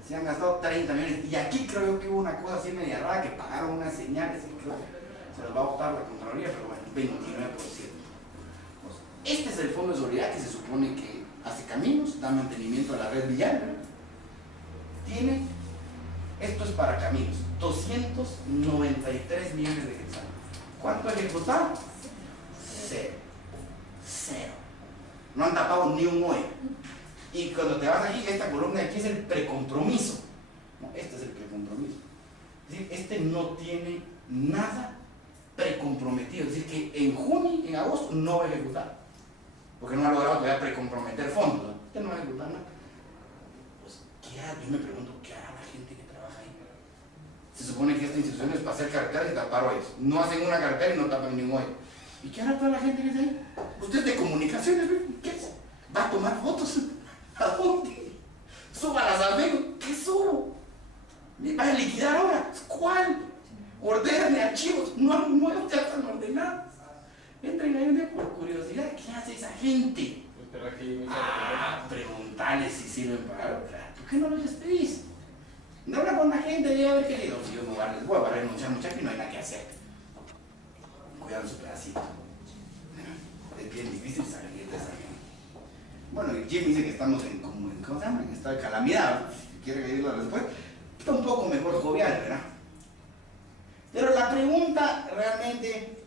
Se han gastado 30 millones. Y aquí creo yo que hubo una cosa así media rara, que pagaron unas señales, y creo que se los va a votar la Contraloría, pero bueno, 29%. Pues, este es el Fondo de Solidaridad que se supone que hace caminos, da mantenimiento a la red vial, ¿verdad? Tiene, esto es para caminos, 293 millones de quetzales. ¿Cuánto ha ejecutado? Cero. No han tapado ni un hoyo. Y cuando te vas aquí, esta columna de aquí es el precompromiso. No, este es el precompromiso. Es decir, este no tiene nada precomprometido. Es decir, que en junio, en agosto, no va a ejecutar. Porque no ha logrado todavía precomprometer fondos, ¿no? Este no va a ejecutar nada. Pues, ¿qué hará? Yo me pregunto, ¿qué hará la gente que trabaja ahí? Se supone que esta institución es para hacer carreteras y tapar hoyos. No hacen una carretera y no tapan ningún hoyo. ¿Y qué hará toda la gente que está ahí? Usted es de comunicaciones, ¿qué es? ¿Va a tomar fotos? ¿A dónde? Súbalas al Facebook. ¿Qué subo? ¿Me va a liquidar ahora? ¿Cuál? Ordenen archivos. No ya están ordenados. Entren ahí un día por curiosidad. ¿Qué hace esa gente? Preguntarles si sirven para algo. ¿Por qué no los despedís? No habla con la gente, debe haber querido. Si yo les voy a renunciar, muchachos, y no hay nada que hacer. Cuidado su pedacito. Es bien difícil salir de esa gente. Bueno, Jim dice que estamos en ¿cómo se llama? En estado de calamidad. Si quiere que diga la respuesta, está un poco mejor jovial, ¿verdad? Pero la pregunta realmente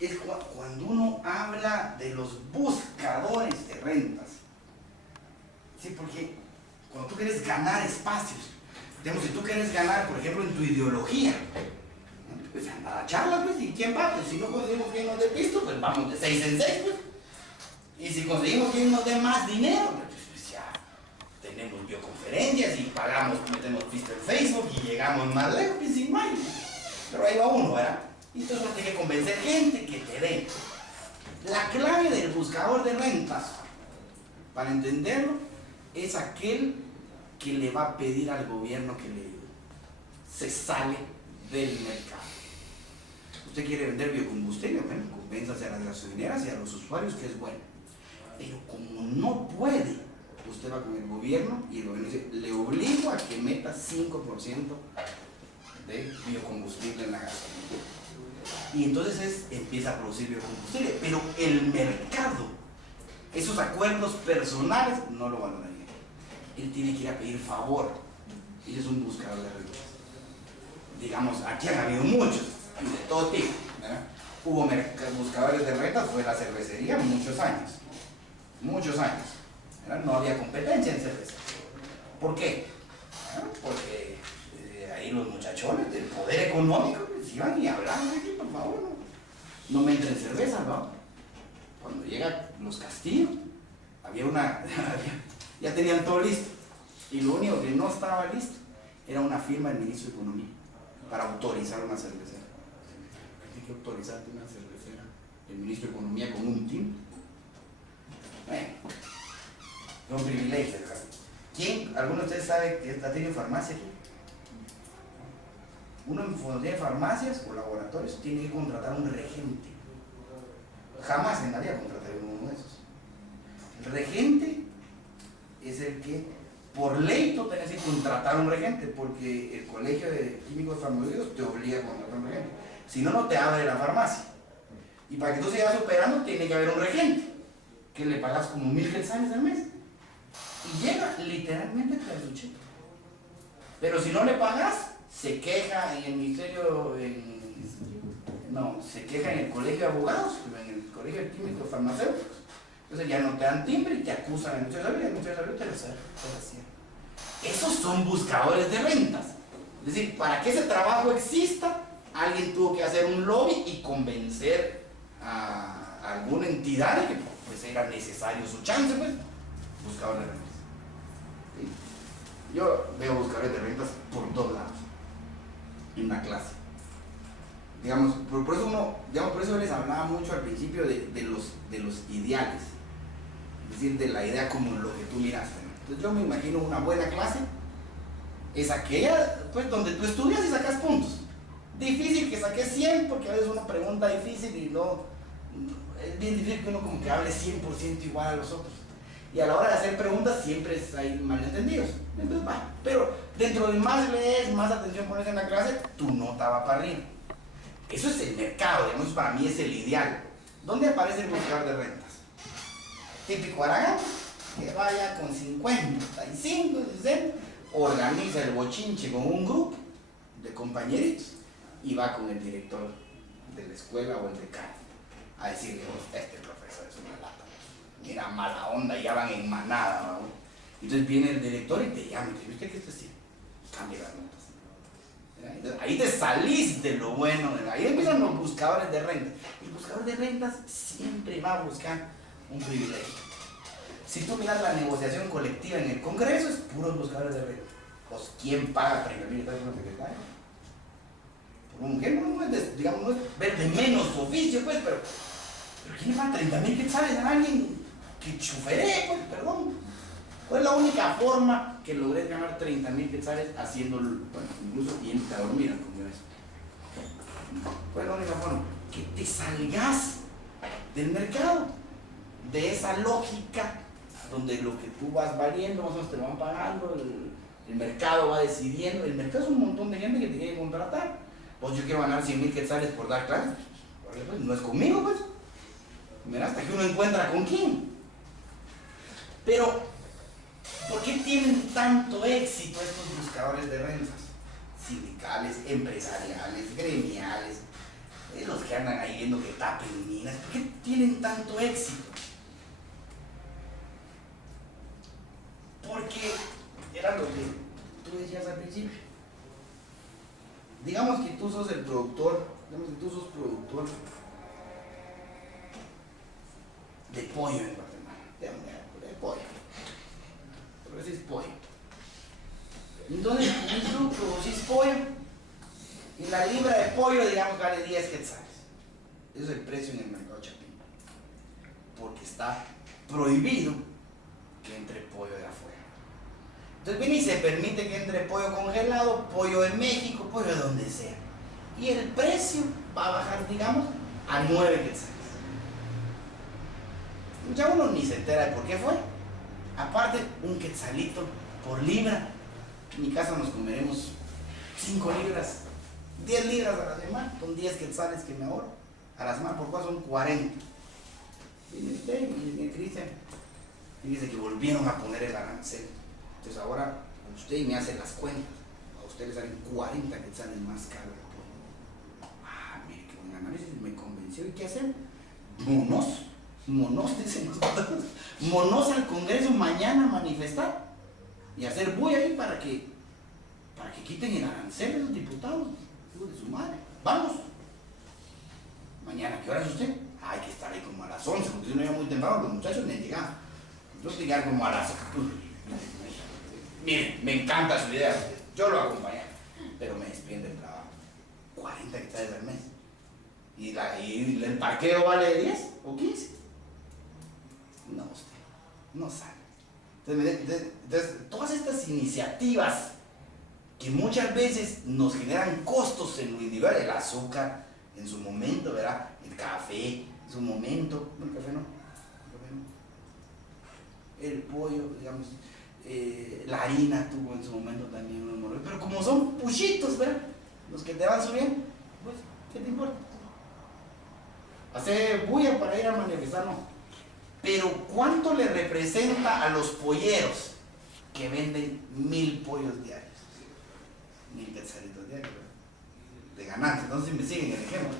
es cuando uno habla de los buscadores de rentas. Sí, porque cuando tú quieres ganar espacios, digamos, si tú quieres ganar, por ejemplo, en tu ideología, pues anda a charlas, pues, ¿y quién va? Pues si no conseguimos quien nos dé pisto, pues vamos de 6 en 6, pues. Y si conseguimos quien nos dé más dinero, pues ya tenemos videoconferencias y pagamos, metemos pisto en Facebook y llegamos más lejos, pues sin más. Pero ahí va uno, ¿verdad? Y entonces uno tiene que convencer gente que te dé. La clave del buscador de rentas, para entenderlo, es aquel que le va a pedir al gobierno que le ayude. Se sale del mercado. Usted quiere vender biocombustible, bueno, convénzase a las gasolineras y a los usuarios que es bueno. Pero como no puede, usted va con el gobierno y el gobierno dice, le obligo a que meta 5% de biocombustible en la gasolina. Y entonces empieza a producir biocombustible, pero el mercado, esos acuerdos personales, no lo valoraría. Él tiene que ir a pedir favor. Y es un buscador de rentas. Digamos, aquí han habido muchos, de todo tipo, ¿verdad? Hubo buscadores de rentas, fue la cervecería muchos años, ¿verdad? No había competencia en cerveza. ¿Por qué? Bueno, porque ahí los muchachones del poder económico pues, iban y hablaban aquí, por favor, no me entren cerveza, ¿no? Cuando llegan los Castillo, ya tenían todo listo, y lo único que no estaba listo era una firma del ministro de Economía para autorizar una cervecera. Tiene que autorizarte una cervecera el ministro de Economía con un team. Bueno, son privilegios. ¿Alguno de ustedes sabe que ha tenido farmacia aquí? Uno cuando tiene farmacias o laboratorios tiene que contratar a un regente. Jamás en la vida contrataría uno de esos. El regente es el que por ley tú tienes que contratar a un regente, porque el colegio de químicos farmacéuticos te obliga a contratar a un regente. Si no, no te abre la farmacia. Y para que tú sigas operando, tiene que haber un regente, que le pagas como 1,000 quetzales al mes. Y llega literalmente tras su cheque. Pero si no le pagas, se queja en el ministerio, se queja en el colegio de abogados, en el colegio de químicos farmacéuticos. Entonces ya no te dan timbre y te acusan en muchas salud, y en muchas salud te lo cierran. Esos son buscadores de rentas. Es decir, para que ese trabajo exista, alguien tuvo que hacer un lobby y convencer a alguna entidad de que pues, era necesario su chance, pues, buscador de rentas. ¿Sí? Yo veo buscadores de rentas por todos lados, en la clase. Digamos, por eso yo les hablaba mucho al principio de los ideales. Es decir, de la idea como lo que tú miraste. Entonces yo me imagino una buena clase es aquella pues, donde tú estudias y sacas puntos. Difícil que saques 100 porque a veces una pregunta difícil y no, es bien difícil que uno como que hable 100% igual a los otros. y a la hora de hacer preguntas siempre hay malentendidos. Entonces, va. Pero dentro de más lees, más atención pones en la clase, tu nota va para arriba. Eso es el mercado, digamos, para mí es el ideal. ¿Dónde aparece el buscador de rentas? Típico Aragán, que vaya con 55, 60, organiza el bochinche con un grupo de compañeritos y va con el director de la escuela o el decano a decirle, este profesor es una lata, mira, mala onda, ya van en manada, ¿no? Entonces viene el director y te llama y te dice, ¿usted qué está haciendo? Cambia las notas. Entonces, ahí te salís de lo bueno, ahí empiezan los buscadores de rentas. El buscador de rentas siempre va a buscar un privilegio. Si tú miras la negociación colectiva en el Congreso, es puros buscadores de rentas. Pues, ¿quién paga 30,000 pesos por secretario? Por un ejemplo, no es, digamos, no es ver de menos su oficio, pues, pero ¿quién le paga 30,000 quetzales a alguien que chuferee, pues, perdón? ¿Cuál es la única forma que logré ganar 30,000 quetzales haciendo, bueno, incluso yéndote a dormir al Congreso? ¿Cuál es la única forma? Que te salgas del mercado, de esa lógica donde lo que tú vas valiendo, más o menos te lo van pagando, el mercado va decidiendo. El mercado es un montón de gente que te quiere contratar. Pues yo quiero ganar 100,000 quetzales por dar clases. Pues, no es conmigo, pues. Mira, hasta que uno encuentra con quién. Pero, ¿por qué tienen tanto éxito estos buscadores de rentas? Sindicales, empresariales, gremiales, los que andan ahí viendo que tapen minas. ¿Por qué tienen tanto éxito? Porque era lo que tú decías al principio. Digamos que tú sos el productor, de pollo en Guatemala, de pollo. Pero ese es pollo. Entonces, tú producís pollo y la libra de pollo, digamos, vale 10 quetzales. Ese es el precio en el mercado chapín. Porque está prohibido que entre pollo de afuera. Entonces viene y se permite que entre pollo congelado, pollo de México, pollo de donde sea. Y el precio va a bajar, digamos, a 9 quetzales. Ya uno ni se entera de por qué fue. Aparte, un quetzalito por libra. En mi casa nos comeremos 5 libras, 10 libras a la semana, con 10 quetzales que me ahorro. A la semana por cuál son 40. Viene usted y viene Cristian y dice que volvieron a poner el arancel. Entonces ahora usted me hace las cuentas. A usted le salen 40 quetzales más caro el pollo. Ah, mire qué buen análisis, me convenció. ¿Y qué hacen? Monos, dicen nosotros. Monos al Congreso mañana a manifestar y hacer bulla ahí para que quiten el arancel de los diputados. Hijo de su madre. Vamos. Mañana, ¿qué hora es usted? Hay que estar ahí como a las 11, porque si no llega muy temprano, los muchachos me llegan. Yo estoy llegar como a las... Miren, me encanta su idea, yo lo acompañé, pero me despiden del trabajo. 40 quetzales al mes. Y el parqueo vale 10 o 15. No, usted, no sale. Entonces, todas estas iniciativas que muchas veces nos generan costos en lo individual, el azúcar en su momento, ¿verdad? El café en su momento, el café no. El pollo, digamos, la harina tuvo en su momento también unos morros, pero como son puchitos, ¿verdad? Los que te van subiendo, pues, ¿qué te importa? Hacer bulla para ir a manifestar, no. Pero ¿cuánto le representa a los polleros que venden 1,000 pollos diarios? 1,000 quetzalitos diarios, ¿verdad? De ganancia. Entonces, si me siguen el ejemplo,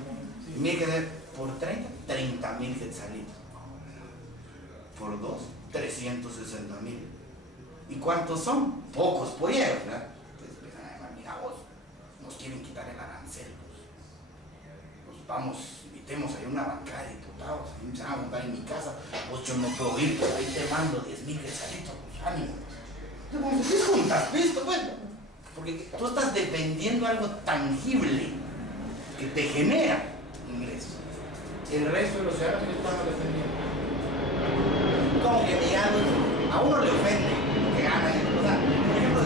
1,000 quetzales por 30,000 quetzalitos. Por 2, 360,000. ¿Y cuántos son? Pocos polleros, ¿verdad? Entonces empiezan a llamar, mira vos, nos quieren quitar el arancel. Pues vamos, invitemos ahí una bancada de diputados, se van a montar en mi casa, vos yo no puedo ir, pero ahí te mando 10,000 quetzalitos, pues ánimo. Entonces, ¿qué juntas visto, pues? Porque tú estás defendiendo algo tangible que te genera ingresos. El resto de los ciudadanos que estamos defendiendo. Como que mirando, a uno le ofende que gana. O sea, por ejemplo,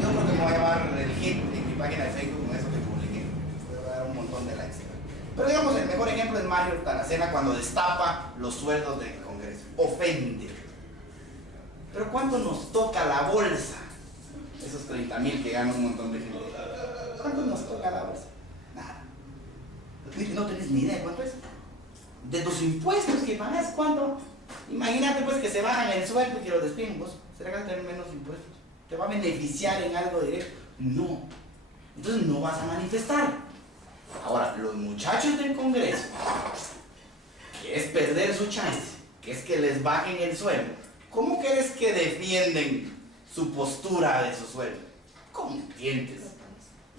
yo creo que me voy a llevar el hit en mi página de Facebook con eso que publiqué. Voy a dar un montón de likes. Pero digamos, el mejor ejemplo es Mario Taracena cuando destapa los sueldos del Congreso. Ofende. Pero ¿cuánto nos toca la bolsa? Esos 30,000 que gana un montón de gente. ¿Cuánto nos toca la bolsa? Nada. No tenés ni idea de cuánto es. De tus impuestos que pagas, ¿cuánto? Imagínate pues que se bajan el sueldo y que lo despiden, vos. ¿Será que vas a tener menos impuestos? ¿Te va a beneficiar en algo directo? No. Entonces no vas a manifestar. Ahora, los muchachos del Congreso, que es perder su chance, que es que les bajen el sueldo, ¿cómo crees que defienden su postura de su sueldo? Con dientes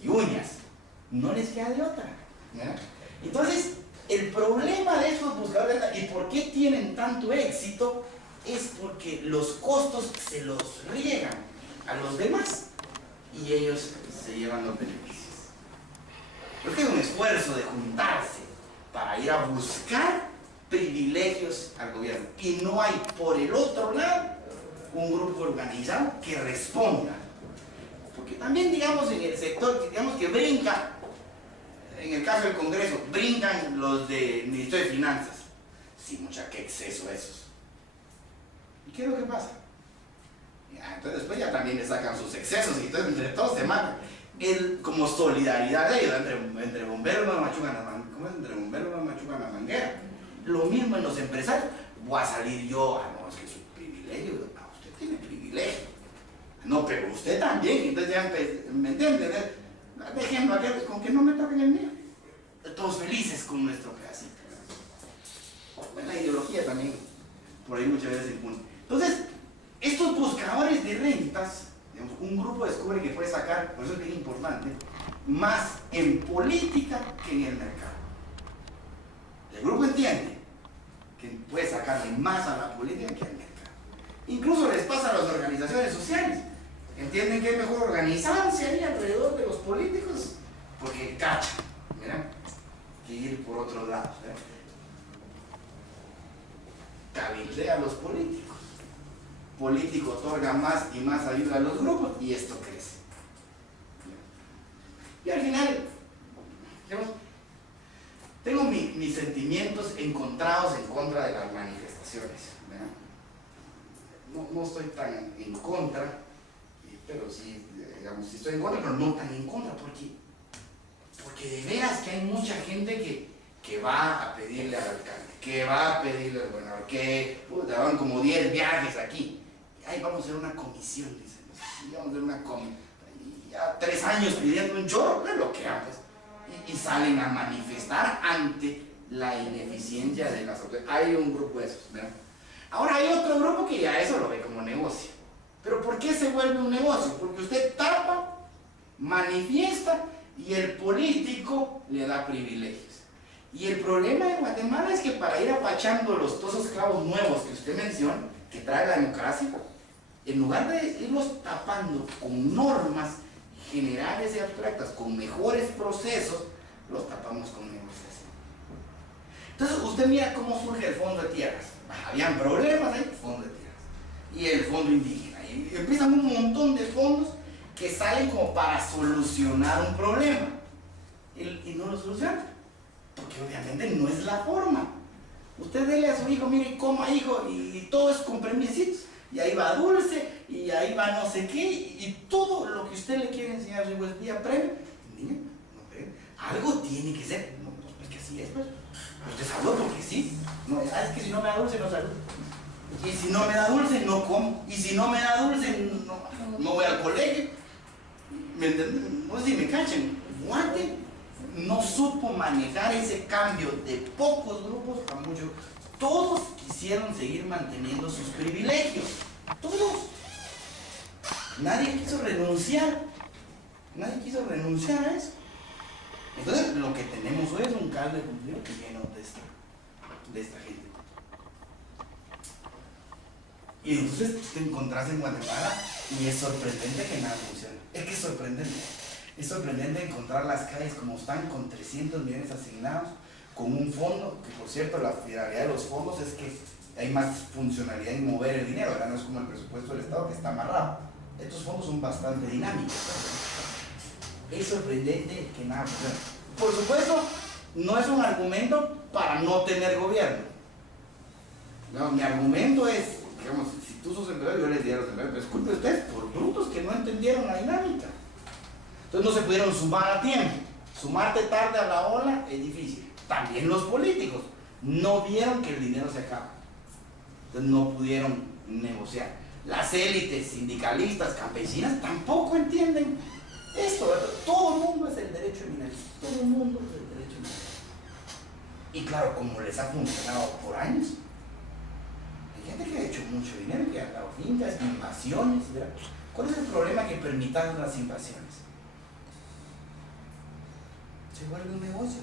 y uñas. No les queda de otra. ¿Verdad? Entonces, el problema de esos buscadores y por qué tienen tanto éxito es porque los costos se los riegan a los demás y ellos se llevan los beneficios. Porque hay un esfuerzo de juntarse para ir a buscar privilegios al gobierno y no hay por el otro lado un grupo organizado que responda. Porque también, digamos, en el sector, digamos que brinca, en el caso del Congreso, brincan los del Ministerio de Finanzas. Sí, mucha, qué exceso esos. ¿Y qué es lo que pasa? Ya, entonces después ya también le sacan sus excesos y entonces entre todos se matan. Como solidaridad de ellos, entre bomberos no machucan la manguera. ¿Cómo es? Entre bomberos no machucan la manguera. Lo mismo en los empresarios. Voy a salir yo, no, es que es un privilegio. No, usted tiene privilegio. No, pero usted también. Entonces ya ¿me entienden? Déjenlo aquel con que no me toquen el mío. Todos felices con nuestro pedacito. Bueno, la ideología también, por ahí muchas veces impune. Entonces, estos buscadores de rentas, digamos, un grupo descubre que puede sacar, por eso es bien importante, más en política que en el mercado. El grupo entiende que puede sacarle más a la política que al mercado. Incluso les pasa a las organizaciones sociales. Entienden que es mejor organizarse ahí alrededor de los políticos porque cachan, ¿verdad? Que ir por otros lados. Cabildea a los políticos. Político otorga más y más ayuda a los grupos y esto crece. Y al final, digamos, tengo mis sentimientos encontrados en contra de las manifestaciones. No estoy tan en contra, pero sí, digamos, sí estoy en contra, pero no tan en contra, porque de veras que hay mucha gente que va a pedirle al alcalde, que va a pedirle al gobernador, que van como 10 viajes aquí. Ay, vamos a hacer una comisión, dicen. Sí, vamos a hacer una comisión. Ya 3 años pidiendo un chorro, es lo que haces. Y salen a manifestar ante la ineficiencia de las autoridades. Hay un grupo de esos, ¿verdad? Ahora hay otro grupo que ya eso lo ve como negocio. ¿Pero por qué se vuelve un negocio? Porque usted tapa, manifiesta y el político le da privilegios. Y el problema de Guatemala es que para ir apachando todos esos clavos nuevos que usted menciona, que trae la democracia, en lugar de irlos tapando con normas generales y abstractas, con mejores procesos, los tapamos con negociación. Entonces usted mira cómo surge el fondo de tierras. Habían problemas ahí, fondo de tierras. Y el fondo indígena. Y empiezan un montón de fondos que salen como para solucionar un problema. Y no lo solucionan. Porque obviamente no es la forma. Usted dele a su hijo, mire, coma hijo, y todo es con permisitos. Y ahí va dulce, y ahí va no sé qué, y todo lo que usted le quiere enseñar a su hijo es vía premio. Niña, no creen. Algo tiene que ser. No, es que así es, pues. Usted saluda porque sí. No, es que si no me da dulce, no saludo. Y si no me da dulce, no como. Y si no me da dulce, no voy al colegio. ¿Me entienden? No sé si me cachan. Guate no supo manejar ese cambio de pocos grupos a muchos. Todos quisieron seguir manteniendo sus privilegios. Todos. Nadie quiso renunciar. Nadie quiso renunciar a eso. Entonces, lo que tenemos hoy es un caldo de cultivo lleno de esta gente. Y entonces te encontrás en Guatemala y es sorprendente que nada funcione. Es que es sorprendente. Es sorprendente encontrar las calles como están, con 300 millones asignados, con un fondo, que por cierto la finalidad de los fondos es que hay más funcionalidad en mover el dinero, ¿verdad? No es como el presupuesto del Estado que está amarrado. Estos fondos son bastante dinámicos. Es sorprendente que nada funcione. Por supuesto, no es un argumento para no tener gobierno. No, mi argumento es, digamos, si tú sos empresario, yo les diría a los empresarios, pero es culpa de ustedes por brutos que no entendieron la dinámica. Entonces no se pudieron sumar a tiempo. Sumarte tarde a la ola es difícil. También los políticos no vieron que el dinero se acaba. Entonces no pudieron negociar. Las élites sindicalistas, campesinas, tampoco entienden esto. Todo el mundo es el derecho de minería. Todo el mundo es el derecho de minería. Y claro, como les ha funcionado por años, hay gente que ha hecho mucho dinero, que ha dado fincas, invasiones, ¿verdad? ¿Cuál es el problema que permitan las invasiones? Se vuelve un negocio.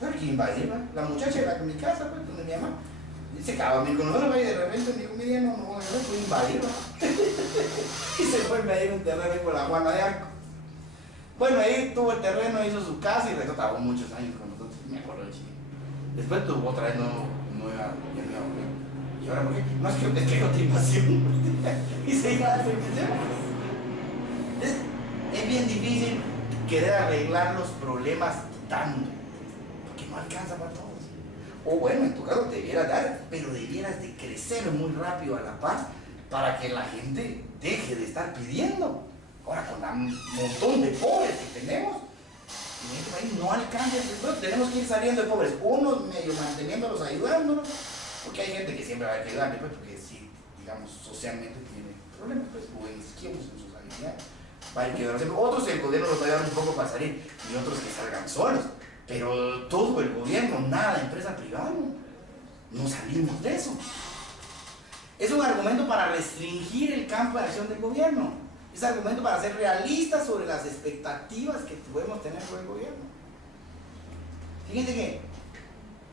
Yo hay que invadir, ¿verdad? La muchacha de mi casa, pues, donde mi mamá, dice que a dormir con nosotros, y de repente me dijo, mira, no, fue invadir, ¿verdad? Y se fue a invadir un terreno por la Juana de Arco. Bueno, ahí tuvo el terreno, hizo su casa y trabajó muchos años con nosotros, me acuerdo de chico. Después tuvo otra vez, ya no iba a volver. ¿Y ahora por qué? No, es que hay otra invasión. Y se iba a hacer es bien difícil querer arreglar los problemas dando, porque no alcanza para todos. O bueno, en tu caso te debieras dar, pero debieras de crecer muy rápido a la par para que la gente deje de estar pidiendo. Ahora con el montón de pobres que tenemos, en este país no alcanza, tenemos que ir saliendo de pobres, unos medio manteniéndolos, ayudándolos, porque hay gente que siempre va a ayudarle, pues, porque sí, digamos, socialmente tiene problemas, pues, o en izquierdos en sus habilidades. Va a ir quedando siempre. Otros el gobierno los va a ayudar un poco para salir, y otros que salgan solos. Pero todo el gobierno, nada, empresa privada, no salimos de eso. Es un argumento para restringir el campo de acción del gobierno. Es argumento para ser realistas sobre las expectativas que podemos tener por el gobierno. Fíjense que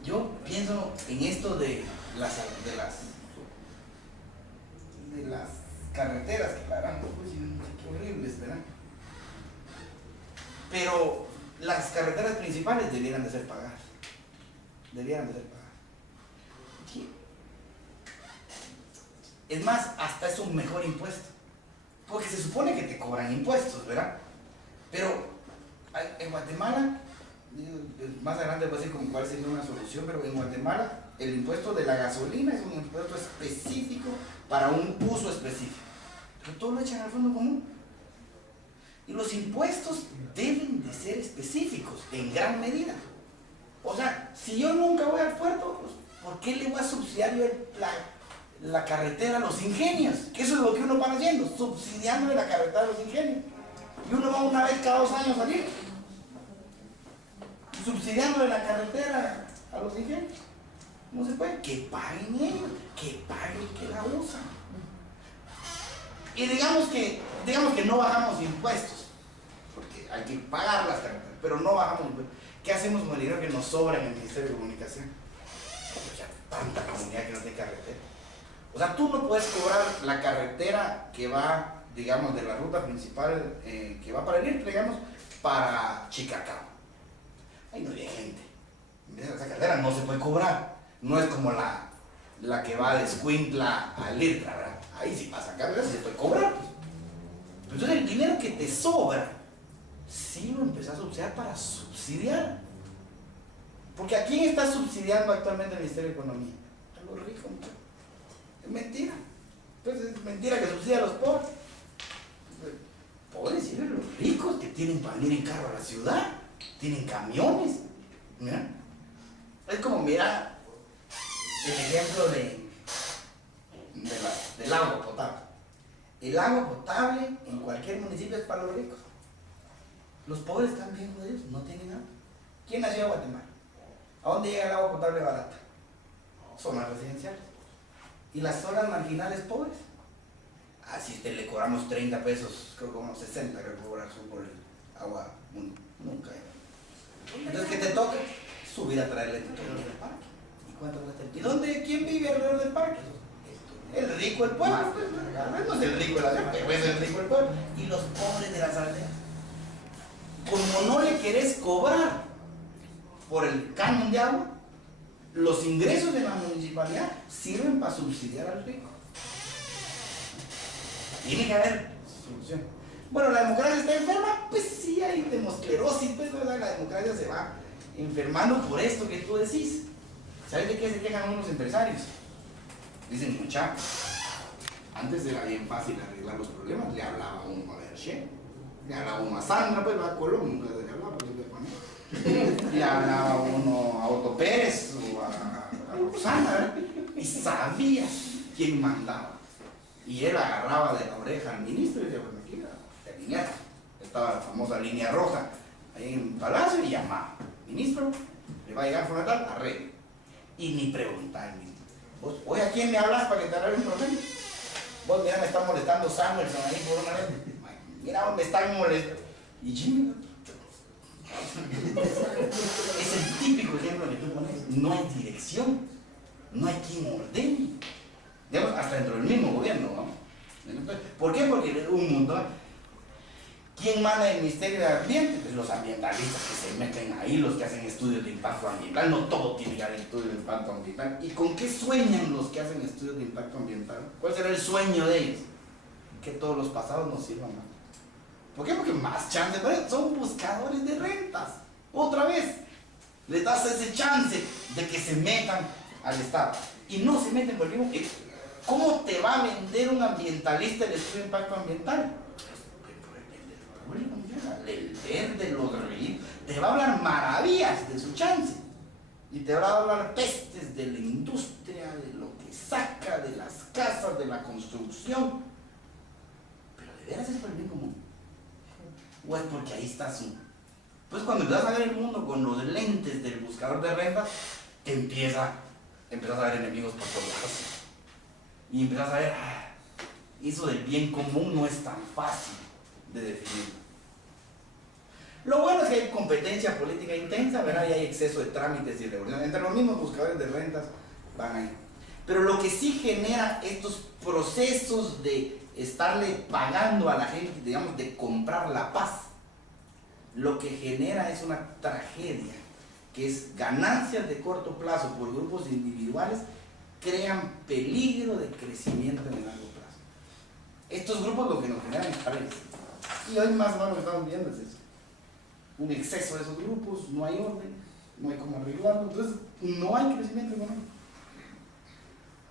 yo pienso en esto de las carreteras, que claro, pues, qué horribles, ¿verdad? Pero las carreteras principales debieran de ser pagadas. Debieran de ser pagadas. ¿Sí? Es más, hasta es un mejor impuesto. Porque se supone que te cobran impuestos, ¿verdad? Pero en Guatemala, más adelante voy a decir como cuál sería una solución, pero en Guatemala el impuesto de la gasolina es un impuesto específico para un uso específico. Pero todo lo echan al fondo común. Y los impuestos deben de ser específicos en gran medida. O sea, si yo nunca voy al puerto, pues, ¿por qué le voy a subsidiar yo la carretera a los ingenios? Que eso es lo que uno va haciendo, subsidiando la carretera a los ingenios. Y uno va una vez cada 2 años a salir, subsidiando la carretera a los ingenios. No se puede, que paguen ellos, que paguen el que la usa. Y digamos que no bajamos impuestos, porque hay que pagar las carreteras, pero no bajamos impuestos. ¿Qué hacemos con el dinero que nos sobra en el Ministerio de Comunicación? Pues ya tanta comunidad que no tiene carretera. O sea, tú no puedes cobrar la carretera que va, digamos, de la ruta principal que va para el IRT, digamos, para Chicacao. Ahí no hay gente. Esa carretera no se puede cobrar. No es como la que va de Escuintla al IRT, ¿verdad? Ahí sí pasa carretera, sí se puede cobrar. Pues. Entonces el dinero que te sobra, sí lo empezás a subsidiar para subsidiar. Porque ¿a quién está subsidiando actualmente el Ministerio de Economía? A los ricos, muchachos. Es mentira. Entonces es mentira que subsidia a los pobres. Pobres sirven los ricos que tienen para venir en carro a la ciudad, tienen camiones. ¿Mira? Es como, mira, el ejemplo del agua potable. El agua potable en cualquier municipio es para los ricos. Los pobres están bien jodidos, no tienen nada. ¿Quién nació en Guatemala? ¿A dónde llega el agua potable barata? Zonas residenciales. ¿Y las zonas marginales pobres? Ah, si le cobramos 30 pesos, creo que como 60 que cobrar por el agua, nunca. Entonces, ¿qué te toca? Subir a traerle todo del parque. ¿Y cuánto cuesta el? ¿Y dónde? ¿Quién vive alrededor del parque? El rico del pueblo. Pues, no es el rico de la ciudad, pero es el rico del pueblo. Y los pobres de las aldeas. Como no le querés cobrar por el canon de agua, los ingresos de la municipalidad sirven para subsidiar al rico. Tiene que haber solución. Bueno, ¿la democracia está enferma? Pues sí, hay demosclerosis, pues, ¿verdad? La democracia se va enfermando por esto que tú decís. ¿Sabes de qué se quejan unos empresarios? Dicen, mucha, antes era bien fácil arreglar los problemas, le hablaba uno a Berché, le hablaba uno a Sandra, pues va a Colón, nunca se le hablaba, porque le ponía. Le hablaba uno a Otto Pérez o a Rosana, ¿verdad? Y sabías quién mandaba. Y él agarraba de la oreja al ministro y decía, bueno, aquí la línea, estaba la famosa línea roja, ahí en Palacio, y llamaba, ministro, le va a llegar por tal, arregle. Y ni preguntar, ministro. Vos, oye, ¿a quién me hablas para que te arregle un problema? Vos, mira, me está molestando Samuelson ahí por una vez. Mira, me están molestando. Y Jimmy, es el típico ejemplo que tú pones. No hay dirección, no hay quien ordene. Digamos, hasta dentro del mismo gobierno, ¿no? ¿Por qué? Porque un mundo. ¿Quién manda el Ministerio del Ambiente? Pues los ambientalistas que se meten ahí, los que hacen estudios de impacto ambiental. No todo tiene que haber estudios de impacto ambiental. ¿Y con qué sueñan los que hacen estudios de impacto ambiental? ¿Cuál será el sueño de ellos? Que todos los pasados nos sirvan más. ¿Por qué? Porque más chances, son buscadores de rentas. Otra vez, les das ese chance de que se metan al Estado. Y no se meten por el mismo. ¿Cómo te va a vender un ambientalista el estudio de impacto ambiental? El verde, los reír, te va a hablar maravillas de su chance. Y te va a hablar pestes de la industria, de lo que saca, de las casas, de la construcción. Pero ¿de veras es por el bien común? ¿O es porque ahí estás uno? Pues cuando empiezas a ver el mundo con los lentes del buscador de rentas, empiezas a ver enemigos por todos lados. Y empiezas a ver, eso del bien común no es tan fácil de definir. Lo bueno es que hay competencia política intensa, ¿verdad? Y hay exceso de trámites y regulaciones. Entre los mismos buscadores de rentas van ahí. Pero lo que sí genera estos procesos de estarle pagando a la gente, digamos, de comprar la paz, lo que genera es una tragedia, que es ganancias de corto plazo por grupos individuales, crean peligro de crecimiento en el largo plazo. Estos grupos lo que nos generan es paredes. Y hoy más o menos lo que estamos viendo es eso. Un exceso de esos grupos, no hay orden, no hay cómo arreglarlo, entonces no hay crecimiento económico.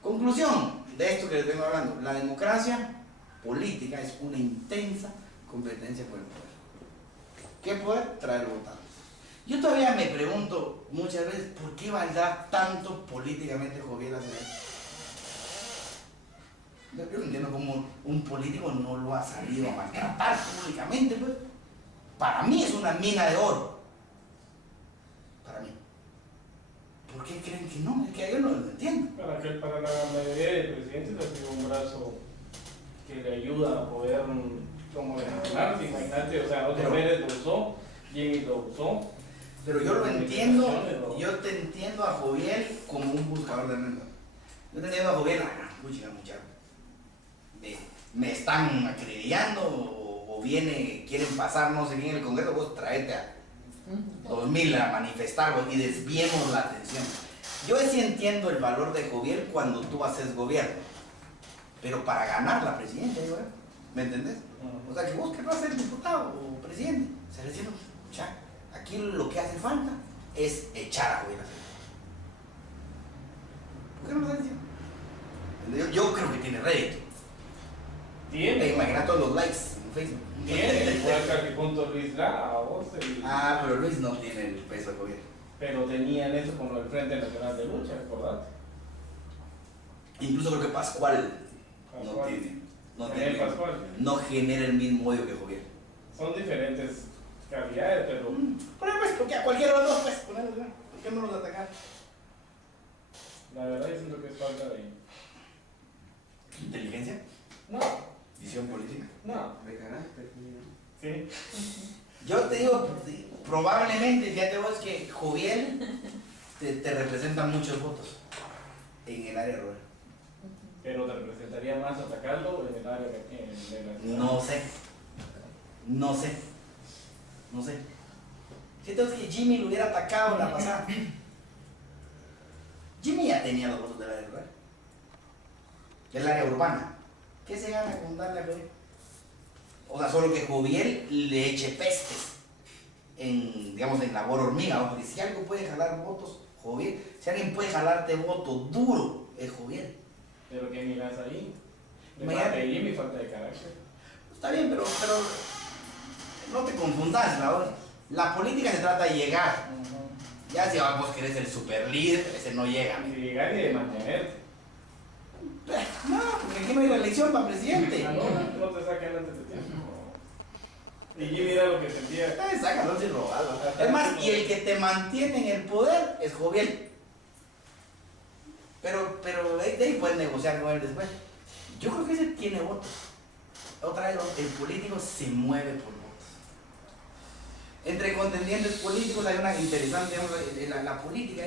Conclusión de esto que les vengo hablando, la democracia política es una intensa competencia por el poder. ¿Qué poder? Traer votantes. Yo todavía me pregunto muchas veces, ¿por qué valdrá tanto políticamente Joviel hacer esto? Yo no entiendo cómo un político no lo ha salido a maltratar públicamente, pues. Para mí es una mina de oro. Para mí. ¿Por qué creen que no? Es que yo no lo entiendo. Para la mayoría de presidentes ha sido un brazo que le ayuda a poder como legislar. Imagínate, o sea, Otto Pérez lo usó, Jimmy lo usó. Pero yo lo entiendo, yo te entiendo a Joviel como un buscador de renta. Yo te entiendo a Joviel, muchachos. Me están acribillando o quieren pasar no sé quién en el Congreso, vos traete a 2000 a manifestar y desviemos la atención. Yo sí entiendo el valor de Joviel cuando tú haces gobierno, pero para ganar la presidencia, ¿me entendés? O sea, que vos querrás ser diputado o presidente, se le dice, ya, aquí lo que hace falta es echar a Joviel. ¿Por qué no lo estás diciendo? Yo creo que tiene rédito. Tiene. Imagina todos los likes en Facebook. Tiene, por acá que punto Luis Lara, a vos. Pero Luis no tiene el peso de gobierno. Pero tenían eso con el Frente Nacional de Lucha, ¿recordate? Incluso creo que Pascual no genera el mismo odio que Joviel. Son diferentes calidades, pero. Pero pues, porque a cualquiera de los dos, pues, ponerlos, ¿por qué no los atacar? La verdad, yo siento que es falta de. ¿Inteligencia? No. ¿Visión política? No. De carácter. Sí. Yo te digo, probablemente, fíjate vos que Joviel te representa muchos votos en el área rural. Pero te representaría más atacarlo en el área de la. No sé. Siento que Jimmy lo hubiera atacado la pasada. Jimmy ya tenía los votos del área rural. Del área urbana. ¿Qué se gana con darle a Joviel? O sea, solo que Joviel le eche pestes en labor hormiga, ¿no? Porque si algo puede jalar votos, Joviel, si alguien puede jalarte voto duro, es Joviel. Pero ¿qué miras ahí? De Imagínate. parte de Jimmy, falta de carácter. Está bien, pero no te confundas, Raúl. La política se trata de llegar. Ya si vos querés el super líder, ese no llega. De llegar y de mantenerte. No, porque aquí no hay elección para presidente. Ah, no te saquen antes de tiempo. Y Jimmy era lo que sentía. Sácalo sin robado. Es más, y el que te mantiene en el poder es Joviel. Pero de ahí puedes negociar con él después. Yo creo que ese tiene votos. Otra vez, el político se mueve por votos. Entre contendientes políticos hay una interesante, la política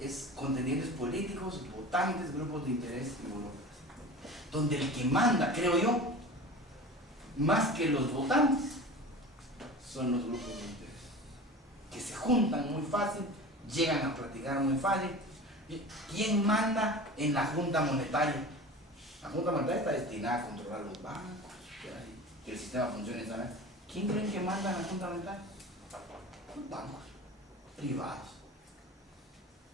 es contendientes políticos, votantes, grupos de interés y burocracia. Donde el que manda, creo yo, más que los votantes, son los grupos de interés. Que se juntan muy fácil, llegan a platicar muy fácil. ¿Quién manda en la Junta Monetaria? La Junta Monetaria está destinada a controlar los bancos, que el sistema funcione sana. ¿Quién creen que manda en la Junta Monetaria? Los bancos privados.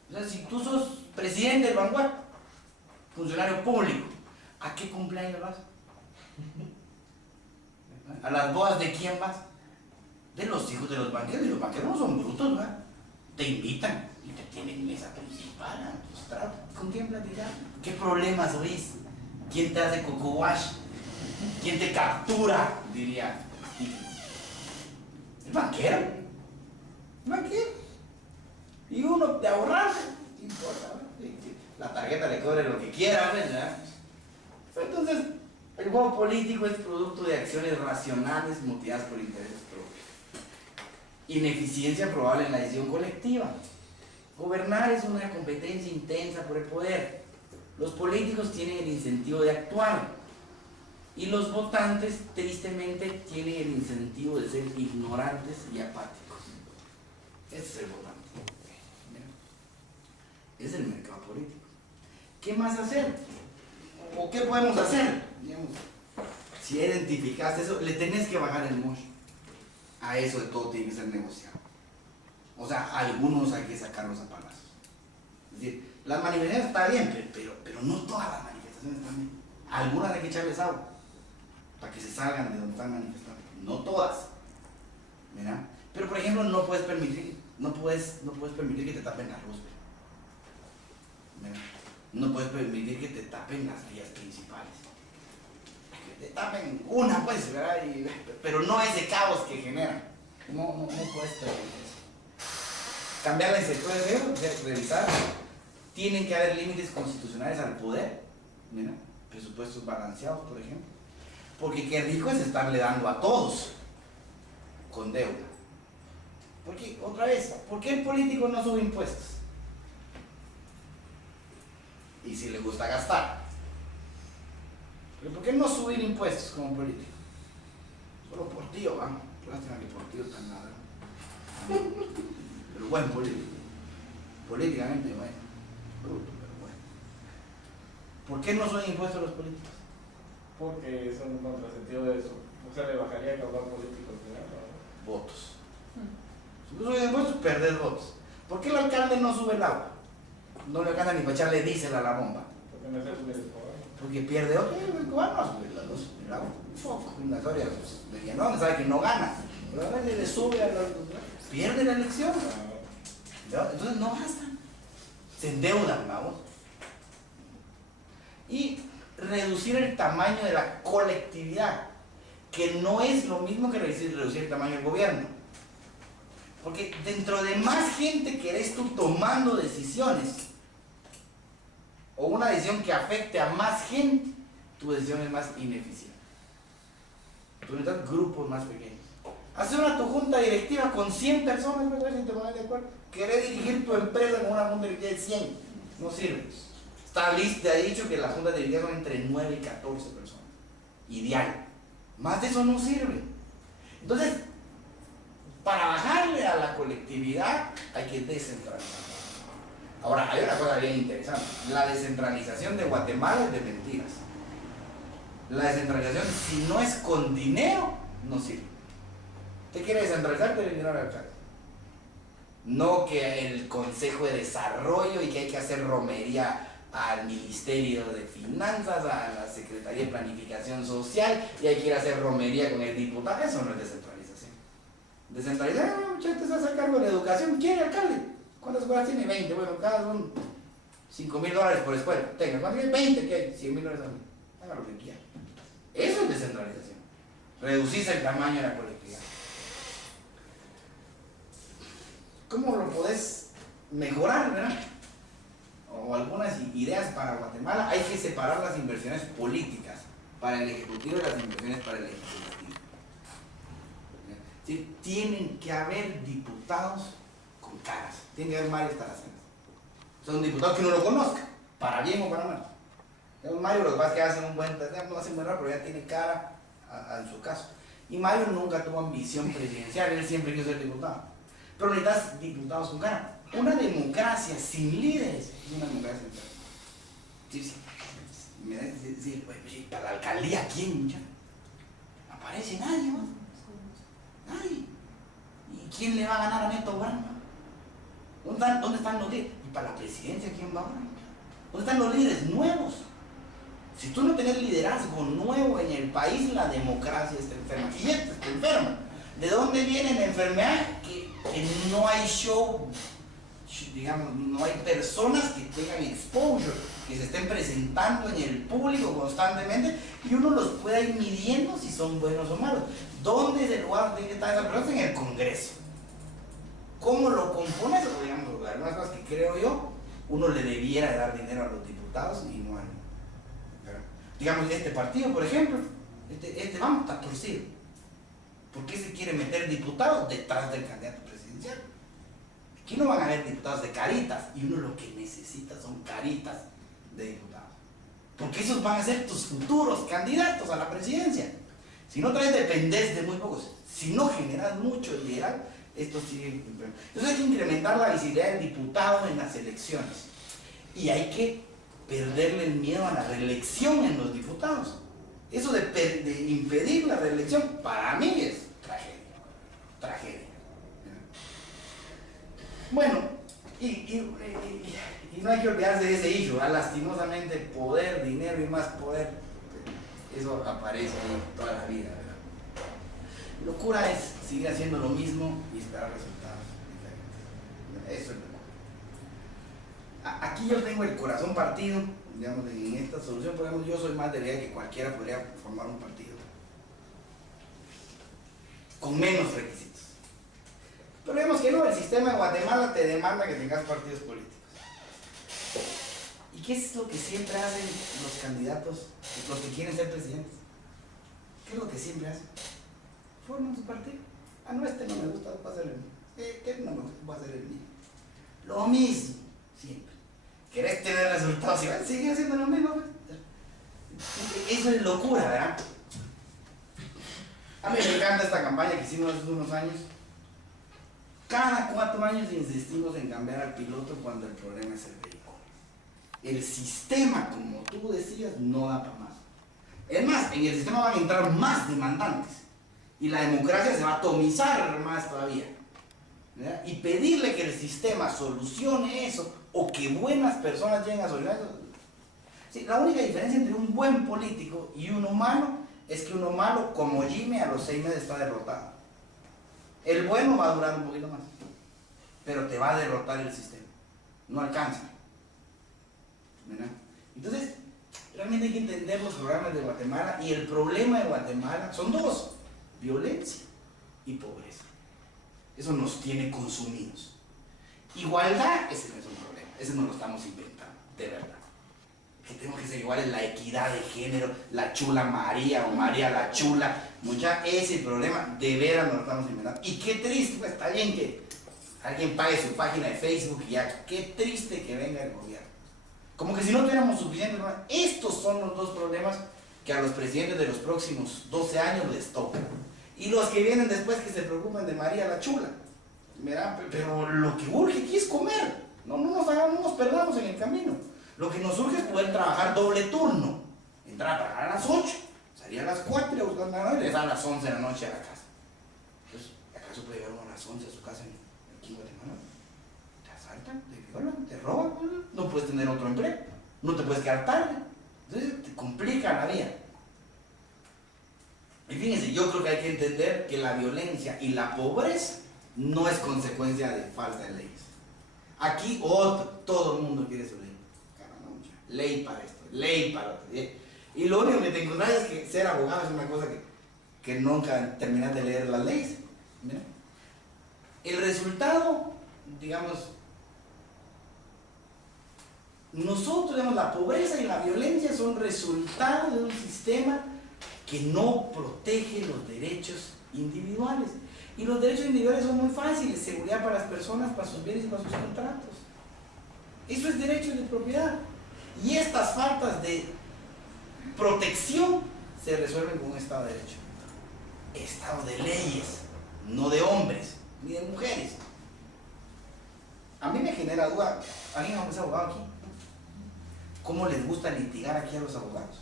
O sea, si tú sos presidente del banco, funcionario público, ¿a qué cumpleaños vas? ¿A las bodas de quién vas? De los hijos de los banqueros. Y los banqueros no son brutos, ¿verdad? Te invitan y te tienen mesa principal, a tus tratos. ¿Con quién platicar? ¿Qué problemas oís? ¿Quién te hace coco wash? ¿Quién te captura? Diría el banquero. El banquero. Y uno de ahorrar, no importa, ¿verdad? La tarjeta le cobre lo que quiera, ¿verdad? Entonces, el juego político es producto de acciones racionales motivadas por intereses propios. Ineficiencia probable en la decisión colectiva. Gobernar es una competencia intensa por el poder. Los políticos tienen el incentivo de actuar y los votantes tristemente tienen el incentivo de ser ignorantes y apáticos. Ese es el votante. Es el mercado político. ¿Qué más hacer? ¿O qué podemos hacer? Digamos, si identificaste eso, le tenés que bajar el mosh. A eso de todo tiene que ser negociado. O sea, algunos hay que sacarlos a palazos. Es decir, las manifestaciones están bien, pero no todas las manifestaciones están bien. Algunas hay que echarles agua para que se salgan de donde están manifestando. No todas. ¿Verdad? Pero por ejemplo, no puedes permitir que te tapen la luz. ¿Verdad? No puedes permitir que te tapen las vías principales. Que te tapen una, pues, ¿verdad? Pero no ese caos que genera. No puedes permitir eso. Cambiar la incertidumbre, revisar. Tienen que haber límites constitucionales al poder. Mira, presupuestos balanceados, por ejemplo. Porque qué rico es estarle dando a todos con deuda. Porque, otra vez, ¿por qué el político no sube impuestos? Y si le gusta gastar. ¿Pero por qué no subir impuestos como político? Solo por tío, vamos. Lástima que por tío tan nada. Pero buen político. Políticamente bueno. Bruto, pero bueno. ¿Por qué no suben impuestos los políticos? Porque es un contrasentido de eso. O sea, le bajaría el caudal político al final, ¿no? Votos. Si tú subes impuestos, perdes votos. ¿Por qué el alcalde no sube el agua? No le alcanza ni para echarle diésel a la bomba. Porque no se sube el caudal. Porque pierde otro. El cubano va a subir la luz, el agua. Una historia de que no, sabe que no gana. Pero a veces le sube a los. Pierde la elección. Entonces no gastan. Se endeudan, vamos. Y reducir el tamaño de la colectividad, que no es lo mismo que reducir el tamaño del gobierno. Porque dentro de más gente que eres tú tomando decisiones, o una decisión que afecte a más gente, tu decisión es más ineficiente. Tú necesitas grupos más pequeños. Hacer tu junta directiva con 100 personas, ¿me parece? ¿Te pones de acuerdo? Querés dirigir tu empresa con una junta directiva de 100, no sirve. Está listo, te ha dicho que las juntas directivas son entre 9 y 14 personas. Ideal. Más de eso no sirve. Entonces, para bajarle a la colectividad hay que descentralizar. Ahora, hay una cosa bien interesante. La descentralización de Guatemala es de mentiras. La descentralización, si no es con dinero, no sirve. ¿Usted quiere descentralizar? Te dinero al alcalde. No que el Consejo de Desarrollo y que hay que hacer romería al Ministerio de Finanzas, a la Secretaría de Planificación Social, y hay que ir a hacer romería con el diputado. Eso no es descentralización. Descentralización, muchachos, se hace cargo de la educación. ¿Quién es alcalde? ¿Cuántas escuelas tiene? 20. Bueno, cada uno $5,000 por escuela. Tenga, ¿cuánto tiene? 20, ¿qué hay? $100,000 al año. Haga lo que quiera. Eso es descentralización. Reducís el tamaño de la colectividad. ¿Cómo lo podés mejorar, verdad? O algunas ideas para Guatemala. Hay que separar las inversiones políticas para el Ejecutivo y las inversiones para el Legislativo. ¿Sí? Tienen que haber diputados con caras. Tienen que haber Mario Tarazanas. Son diputados que uno lo conozca, para bien o para mal. Mario, lo que pasa es que hace un buen, no hace muy raro, pero ya tiene cara en su caso. Y Mario nunca tuvo ambición presidencial, él siempre quiso ser diputado. Pero necesitas diputados con cara. Una democracia sin líderes es una democracia sin cara. Sí. Me da que decir, oye, para la alcaldía, ¿quién? Ya? No aparece nadie, ¿no? Nadie. ¿Y quién le va a ganar a Neto Brand? ¿Dónde están los líderes? ¿Y para la presidencia quién va ahora? ¿Dónde están los líderes nuevos? Si tú no tenés liderazgo nuevo en el país, la democracia está enferma. Y esta está enferma. ¿De dónde viene la enfermedad? Que no hay show, digamos, no hay personas que tengan exposure, que se estén presentando en el público constantemente y uno los pueda ir midiendo si son buenos o malos. ¿Dónde es el lugar de que están esas personas? En el Congreso. ¿Cómo lo compones? O digamos, algunas cosas que creo yo, uno le debiera dar dinero a los diputados y no a digamos, este partido, por ejemplo, vamos, está torcido. ¿Por qué se quiere meter diputados detrás del candidato presidencial? Aquí no van a haber diputados de caritas, y uno lo que necesita son caritas de diputados. Porque esos van a ser tus futuros candidatos a la presidencia. Si no traes, dependés de muy pocos. Si no generas mucho liderazgo, esto sigue. Entonces hay que incrementar la visibilidad del diputado en las elecciones. Y hay que perderle el miedo a la reelección en los diputados. Eso de impedir la reelección, para mí es tragedia. Bueno, y no hay que olvidarse de ese issue, lastimosamente poder, dinero y más poder, eso aparece ahí toda la vida, ¿verdad? Locura es seguir haciendo lo mismo y esperar resultados diferentes. Eso es locura. Aquí yo tengo el corazón partido, digamos, en esta solución, por ejemplo, yo soy más de la idea que cualquiera podría formar un partido con menos requisitos. Pero vemos que no, el sistema de Guatemala te demanda que tengas partidos políticos. ¿Y qué es lo que siempre hacen los candidatos, los que quieren ser presidentes? ¿Qué es lo que siempre hacen? Forman su partido. Ah, no, este no me gusta, va a ser el mío. Este no me gusta, va a ser el mío. Lo mismo, siempre. ¿Querés tener resultados? Y sigue haciendo lo mismo. Eso es locura, ¿verdad? A mí me encanta esta campaña que hicimos hace unos años. Cada 4 años insistimos en cambiar al piloto cuando el problema es el vehículo. El sistema, como tú decías, no da para más. Es más, en el sistema van a entrar más demandantes y la democracia se va a atomizar más todavía, ¿verdad? Y pedirle que el sistema solucione eso o que buenas personas lleguen a solucionar eso. Sí, la única diferencia entre un buen político y uno malo es que uno malo, como Jimmy, a los 6 meses está derrotado. El bueno va a durar un poquito más, pero te va a derrotar el sistema. No alcanza, ¿verdad? Entonces, realmente hay que entender los programas de Guatemala, y el problema de Guatemala son 2: violencia y pobreza. Eso nos tiene consumidos. Igualdad, ese no es un problema, ese no lo estamos inventando, de verdad. Que tenemos que ser iguales, la equidad de género, la chula María o María la chula, mucha, ese problema de veras nos lo estamos inventando. Y qué triste, pues está bien que alguien pague su página de Facebook y ya, qué triste que venga el gobierno. Como que si no tuviéramos suficiente problema. Estos son los 2 problemas que a los presidentes de los próximos 12 años les tocan. Y los que vienen después que se preocupan de María la chula. Mirá, pero lo que urge aquí es comer. No nos perdamos en el camino. Lo que nos urge es poder trabajar doble turno. Entrar a trabajar a las 8, salir a las 4 y a buscar una noche y regresar a las 11 de la noche a la casa. Entonces, ¿acaso puede llegar uno a las 11 a su casa aquí en Guatemala? Te asaltan, te violan, te roban, no puedes tener otro empleo. no te puedes quedar tarde. Entonces te complica la vida. Y fíjense, yo creo que hay que entender que la violencia y la pobreza no es consecuencia de falta de leyes. Aquí todo el mundo quiere su ley. Caramba, ley para esto, ley para otro. Y lo único que te encontrás es que ser abogado es una cosa que nunca terminas de leer las leyes. ¿Mira? El resultado, digamos, nosotros, digamos, la pobreza y la violencia son resultado de un sistema que no protege los derechos individuales. Y los derechos individuales son muy fáciles: seguridad para las personas, para sus bienes y para sus contratos. Eso es derecho de propiedad. Y estas faltas de protección se resuelven con un Estado de Derecho. Estado de leyes, no de hombres ni de mujeres. A mí me genera duda, ¿alguien es abogado aquí? ¿Cómo les gusta litigar aquí a los abogados?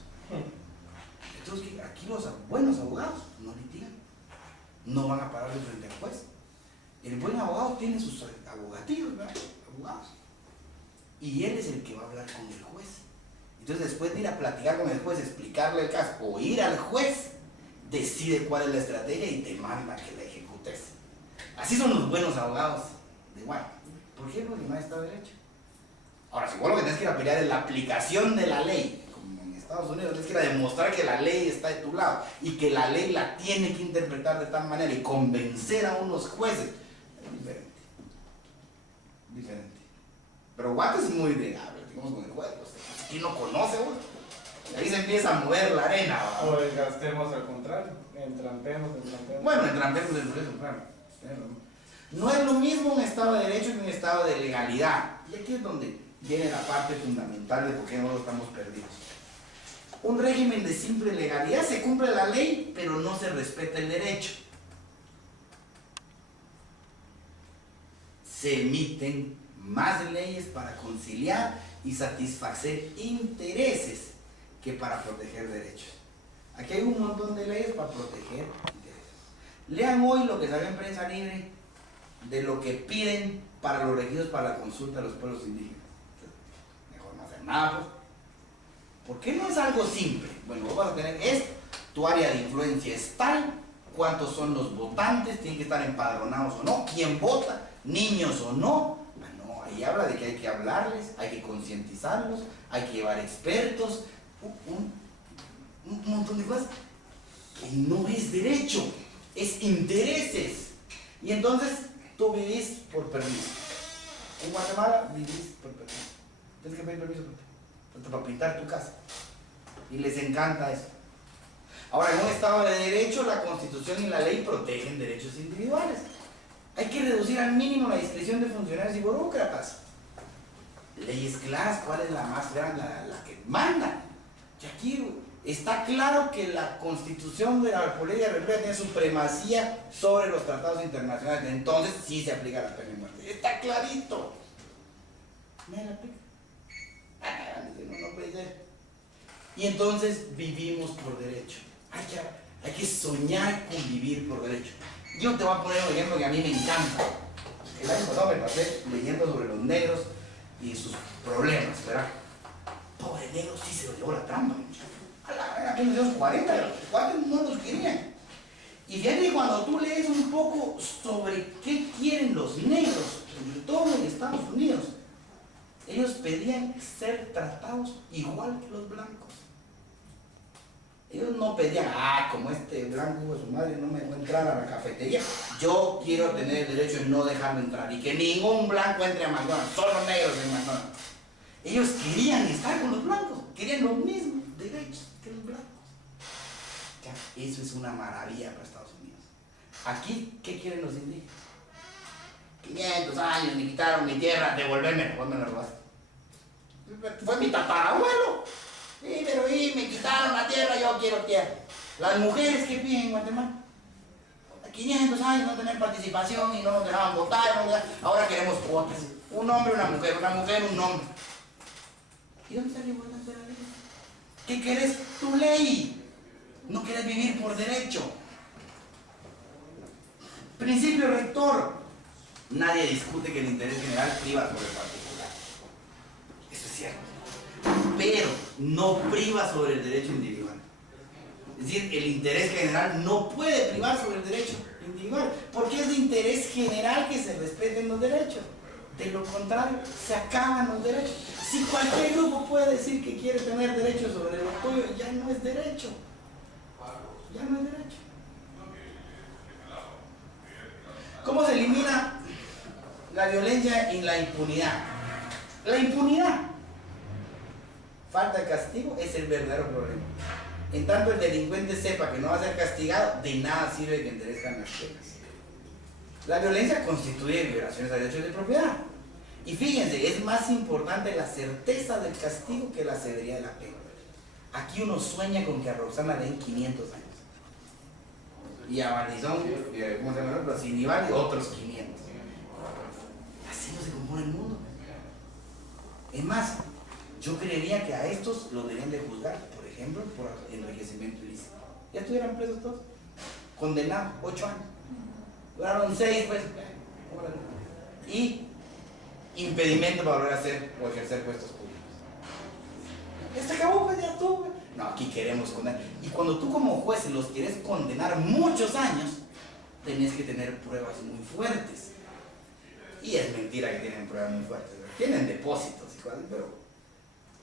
Entonces, aquí los buenos abogados no litigan, no van a pararle frente al juez. El buen abogado tiene sus abogatillos, ¿verdad? Abogados. Y él es el que va a hablar con el juez. Entonces, después de ir a platicar con el juez, explicarle el caso, o ir al juez, decide cuál es la estrategia y te manda que la ejecutes. Así son los buenos abogados de igual. ¿Por qué? Porque no hay Estado de Derecho. Ahora, si vos lo que tienes que ir a pelear es la aplicación de la ley, como en Estados Unidos, tienes que ir a demostrar que la ley está de tu lado y que la ley la tiene que interpretar de tal manera y convencer a unos jueces, es diferente. Diferente. Pero Guate es muy de, digamos, con el juez, pues, ¿quién lo conoce, güey? Ahí se empieza a mover la arena. ¿Va? O desgastemos al contrario, entrampemos. Bueno, entrampemos el proceso, claro. No es lo mismo un Estado de Derecho que un Estado de legalidad. Y aquí es donde viene la parte fundamental de por qué no estamos perdidos. Un régimen de simple legalidad: se cumple la ley, pero no se respeta el derecho. Se emiten más leyes para conciliar y satisfacer intereses que para proteger derechos. Aquí hay un montón de leyes para proteger intereses. Lean hoy lo que sale en Prensa Libre de lo que piden para los regidos para la consulta de los pueblos indígenas. Mejor no hacer nada, pues. ¿Por qué no es algo simple? Bueno, vos vas a tener esto, tu área de influencia es tal, cuántos son los votantes, tienen que estar empadronados o no, quién vota, niños o no. Bueno, ahí habla de que hay que hablarles, hay que concientizarlos, hay que llevar expertos, un montón de cosas que no es derecho, es intereses. Y entonces tú vivís por permiso. En Guatemala vivís por permiso. Tienes que pedir permiso para pintar tu casa. Y les encanta eso. Ahora, en un Estado de Derecho, la Constitución y la ley protegen derechos individuales. Hay que reducir al mínimo la discreción de funcionarios y burócratas. Leyes claras, ¿cuál es la más grande? La que manda. Y aquí está claro que la Constitución de la República tiene supremacía sobre los tratados internacionales. Entonces sí se aplica la pena de muerte. Está clarito. ¿Me la aplica? No puede ser. Y entonces vivimos por derecho. Hay que soñar con vivir por derecho. Yo te voy a poner un ejemplo que a mí me encanta. El año pasado me pasé leyendo sobre los negros y sus problemas, ¿verdad? Pobre negro, sí se lo llevó la trampa. Aquí en los años 40, los cuates no los querían. Y fíjate que cuando tú lees un poco sobre qué quieren los negros, sobre todo en Estados Unidos, ellos pedían ser tratados igual que los blancos. Ellos no pedían, como este blanco de su madre no me dejó entrar a la cafetería, yo quiero tener el derecho de no dejarlo entrar y que ningún blanco entre a McDonald's, solo negros en McDonald's. Ellos querían estar con los blancos, querían los mismos derechos que los blancos. Ya, eso es una maravilla para Estados Unidos. Aquí, ¿qué quieren los indígenas? 500 años, me quitaron mi tierra, devolverme, ¿cuándo me la robaste? Fue mi tatarabuelo. Sí, pero me quitaron la tierra, yo quiero tierra. Las mujeres que piden en Guatemala, 500 años no tener participación y no nos dejaban votar, ahora queremos cuotas. Un hombre, una mujer, un hombre. ¿Y dónde está la igualdad de la ley? ¿Qué querés? Tu ley. No querés vivir por derecho. Principio rector. Nadie discute que el interés general priva sobre el particular. Eso es cierto. pero no priva sobre el derecho individual. Es decir, el interés general no puede privar sobre el derecho individual, porque es de interés general que se respeten los derechos. De lo contrario, se acaban los derechos. Si cualquier grupo puede decir que quiere tener derechos sobre lo tuyo, ya no es derecho. Ya no es derecho. ¿Cómo se elimina la violencia y la impunidad? La impunidad, falta de castigo, es el verdadero problema. En tanto el delincuente sepa que no va a ser castigado, de nada sirve que enderezcan las penas. La violencia constituye violaciones a derechos de propiedad. Y fíjense, es más importante la certeza del castigo que la severidad de la pena. Aquí uno sueña con que a Roxana le den 500 años. Y a Valdizón, ¿cómo se llama? A Sinibaldi, otros 500. Así no se compone el mundo. Es más, yo creería que a estos los deberían de juzgar, por ejemplo, por enriquecimiento ilícito. Ya estuvieran presos todos. Condenados, 8 años. Duraron 6, pues. Y impedimento para volver a hacer o ejercer puestos públicos. Ya se acabó, pues ya tú, pues. No, aquí queremos condenar. Y cuando tú como juez los quieres condenar muchos años, tenés que tener pruebas muy fuertes. Y es mentira que tienen pruebas muy fuertes. Tienen depósitos y cosas,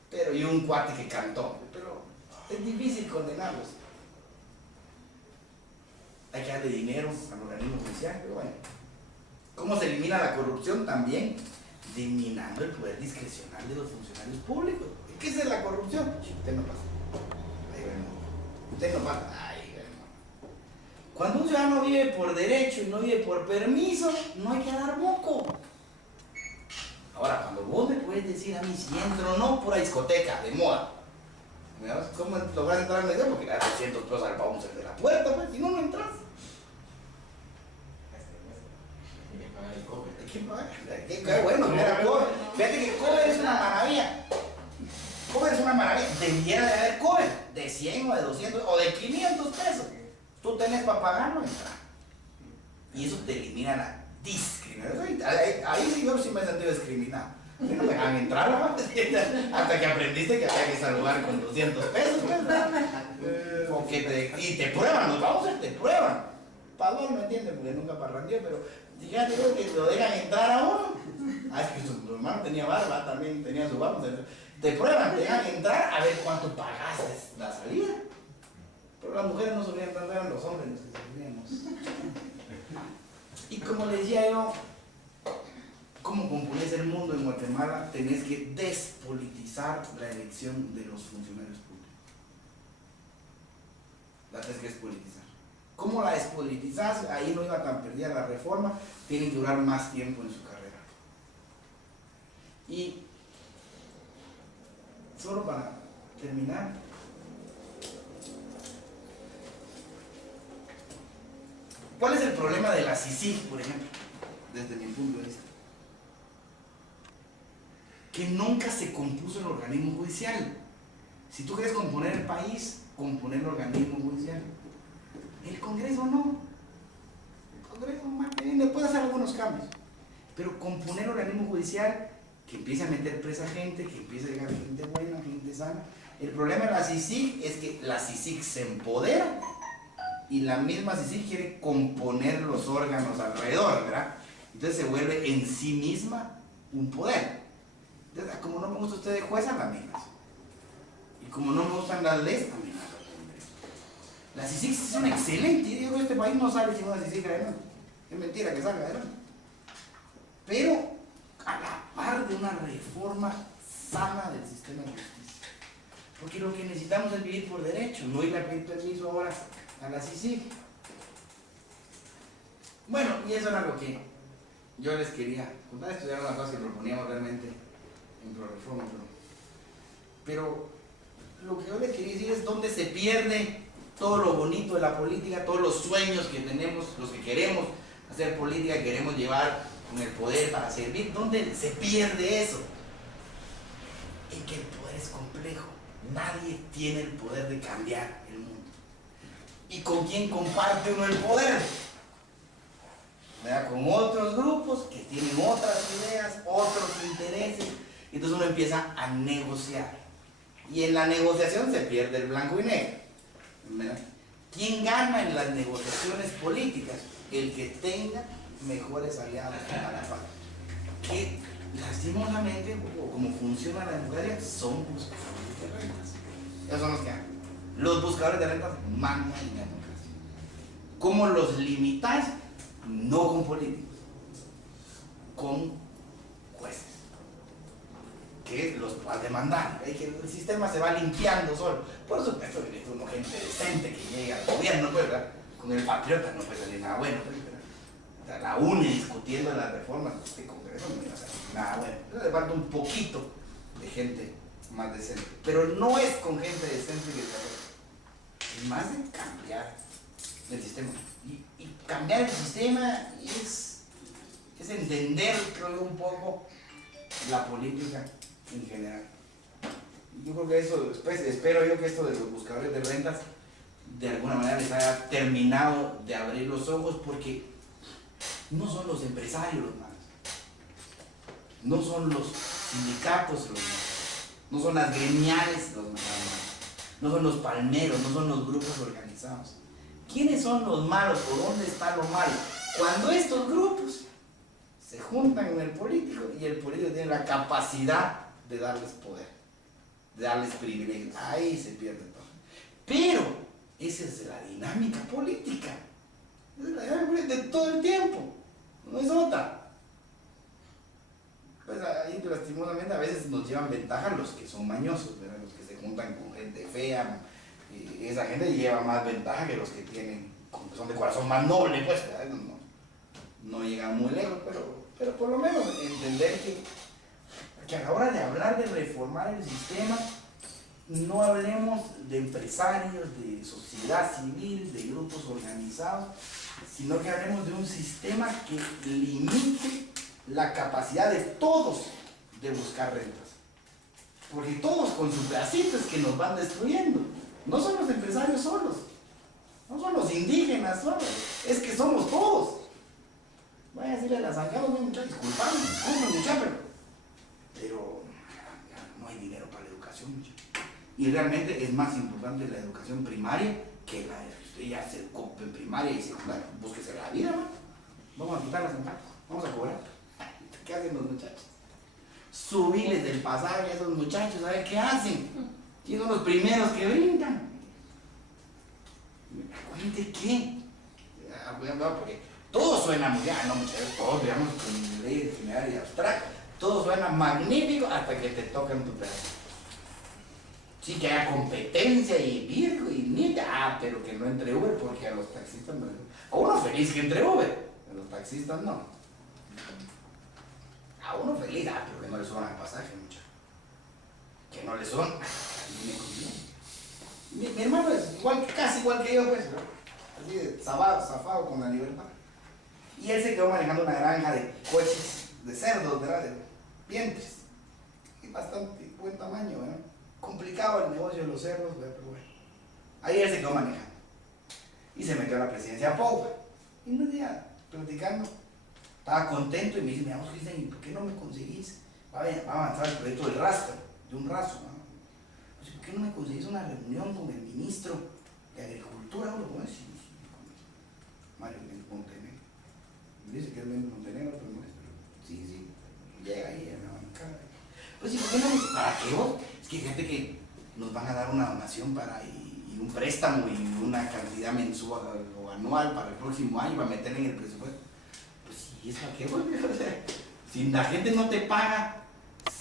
pero y un cuate que cantó. Pero es difícil condenarlos. Hay que darle dinero al organismo judicial, pero bueno. ¿Cómo se elimina la corrupción? También eliminando el poder discrecional de los funcionarios públicos. ¿Qué es la corrupción? Usted no pasa. Usted no pasa. Cuando un ciudadano vive por derecho y no vive por permiso, no hay que dar moco. Ahora, cuando vos me puedes decir a mí si entro o no por la discoteca de moda, ¿cómo logras entrar en la idea? Porque le das 200 pesos al bouncer de la puerta, pues, si no, no entras. Hay que pagar. Qué bueno, mira, cover. Fíjate que cover es una maravilla. Cover es una maravilla. Debiera de haber cover de 100 o de 200 o de 500 pesos. Tú tenés para pagarlo, entrar. Y eso te elimina la discriminación. Ahí sí yo sí me he sentido discriminado. Que no me dejan entrar, ¿no? Hasta que aprendiste que había que saludar con 200 pesos. Y te prueban, los vouchers te prueban. Pagó, no entiende, porque nunca parrandió, pero fíjate que lo dejan entrar a uno. Ah, es que su hermano tenía barba, también tenía su barba. Te prueban, te dejan entrar a ver cuánto pagaste la salida. Pero las mujeres no solían tanto, eran los hombres los que solíamos. Y como les decía yo, ¿cómo compones el mundo en Guatemala? Tenés que despolitizar la elección de los funcionarios públicos. La tenés que despolitizar. ¿Cómo la despolitizás? Ahí no iba tan perdida la reforma, tienen que durar más tiempo en su carrera. Y solo para terminar, ¿cuál es el problema de la CICIG, por ejemplo? Desde mi punto de vista. Que nunca se compuso el organismo judicial. Si tú quieres componer el país, componer el organismo judicial. El Congreso no. El Congreso más que bien le puede hacer algunos cambios. Pero componer el organismo judicial que empiece a meter presa gente, que empiece a llegar gente buena, gente sana. El problema de la CICIG es que la CICIG se empodera y la misma CICIG quiere componer los órganos alrededor, ¿verdad? Entonces se vuelve en sí misma un poder. Entonces, como no me gusta usted de jueza, la misma. Y como no me gustan las leyes, también las leyes. La CICIG es una excelente idea. Digo, este país no sale sin una CICIG adelante. Es mentira que salga adelante. Pero a la par de una reforma sana del sistema de justicia. Porque lo que necesitamos es vivir por derecho, no ir a pedir permiso ahora a la CICIG. Bueno, y eso era lo que yo les quería contar. Esto era una cosa que proponíamos realmente en ProReforma. Pero lo que yo les quería decir es dónde se pierde todo lo bonito de la política, todos los sueños que tenemos, los que queremos hacer política, queremos llevar con el poder para servir. ¿Dónde se pierde eso? En que el poder es complejo. Nadie tiene el poder de cambiar el mundo. ¿Y con quién comparte uno el poder? ¿Verdad? Con otros grupos que tienen otras ideas, otros intereses. Entonces uno empieza a negociar. Y en la negociación se pierde el blanco y negro, ¿verdad? ¿Quién gana en las negociaciones políticas? El que tenga mejores aliados a la par. Que lastimosamente, o como funciona la democracia, son buscadores de rentas. Esos son los que ganan. Los buscadores de rentas mandan en la democracia. ¿Cómo los limitas? No con políticos, con jueces, que los puedas demandar. Que el sistema se va limpiando solo. Por supuesto que necesita uno gente decente que llegue al gobierno, pues, ¿verdad? Con el patriota no puede salir nada bueno, pues, ¿verdad? O sea, la UNE discutiendo las reformas de Congreso no iba a salir nada bueno. Entonces le falta un poquito de gente más decente. Pero no es con gente decente que se arregla. Es más de cambiar el sistema. Y cambiar el sistema es entender, creo yo, un poco la política en general. Yo creo que eso, después, espero yo que esto de los buscadores de rentas de alguna manera les haya terminado de abrir los ojos, porque no son los empresarios los malos, no son los sindicatos los malos, no son las gremiales los malos, no son los palmeros, no son los grupos organizados. ¿Quiénes son los malos? ¿Por dónde está lo malo? Cuando estos grupos se juntan con el político y el político tiene la capacidad de darles poder, de darles privilegios. Ahí se pierde todo. Pero esa es la dinámica política. Es la dinámica política de todo el tiempo. No es otra. Pues ahí lastimosamente a veces nos llevan ventaja los que son mañosos, ¿verdad? Los que se juntan con gente fea. Esa gente lleva más ventaja que los que tienen, que son de corazón más noble, pues, no llegan muy lejos, pero por lo menos entender que a la hora de hablar de reformar el sistema, no hablemos de empresarios, de sociedad civil, de grupos organizados, sino que hablemos de un sistema que limite la capacidad de todos de buscar rentas. Porque todos con sus pedacitos que nos van destruyendo. No son los empresarios solos, no son los indígenas solos, es que somos todos. Voy a decirle a las zancadas, no, muchachos, disculpadme, muchachos, pero no hay dinero para la educación, muchachos. Y realmente es más importante la educación primaria que la de usted ya se ocupe en primaria y secundaria. Búsquese la vida, ¿no? Vamos a quitar las zancadas, vamos a cobrar. ¿Qué hacen los muchachos? Subirles del pasaje a esos muchachos, a ver qué hacen. ¿Quiénes son los primeros que brincan? ¿Cuente qué? Porque todo suena muy bien, no muchachos, todos veamos con leyes generales y abstractas. Todo suena magnífico hasta que te tocan tu pedazo. Sí, que haya competencia y virgo y nita, pero que no entre Uber, porque a los taxistas no. A uno feliz que entre Uber, a los taxistas no. A uno feliz, pero que no le suban el pasaje, muchachos. Que no le son. Mi hermano es casi igual que yo, pues, ¿no? Así de zafado con la libertad. Y él se quedó manejando una granja de coches, de cerdos, ¿verdad? De vientres. Y bastante buen tamaño, ¿verdad? Complicado el negocio de los cerdos, ¿verdad? Pero bueno. Ahí él se quedó manejando. Y se metió a la presidencia de Pouva. Y un día, platicando, estaba contento y me dice, mi amor, Cristian, ¿y por qué no me conseguís? Va a avanzar el proyecto del rastro, de un raso, ¿no? ¿Por qué no me conseguís una reunión con el ministro de Agricultura? ¿Cómo es? Mario Montenegro. Me dice que es Mario Montenegro, pero no es. Sí. Llega ahí a la bancada. Pues sí, ¿por qué no me dice? ¿Para qué vos? Es que fíjate que nos van a dar una donación y un préstamo y una cantidad mensual o anual para el próximo año para meter en el presupuesto. Pues sí, ¿es para qué vos? O sea, si la gente no te paga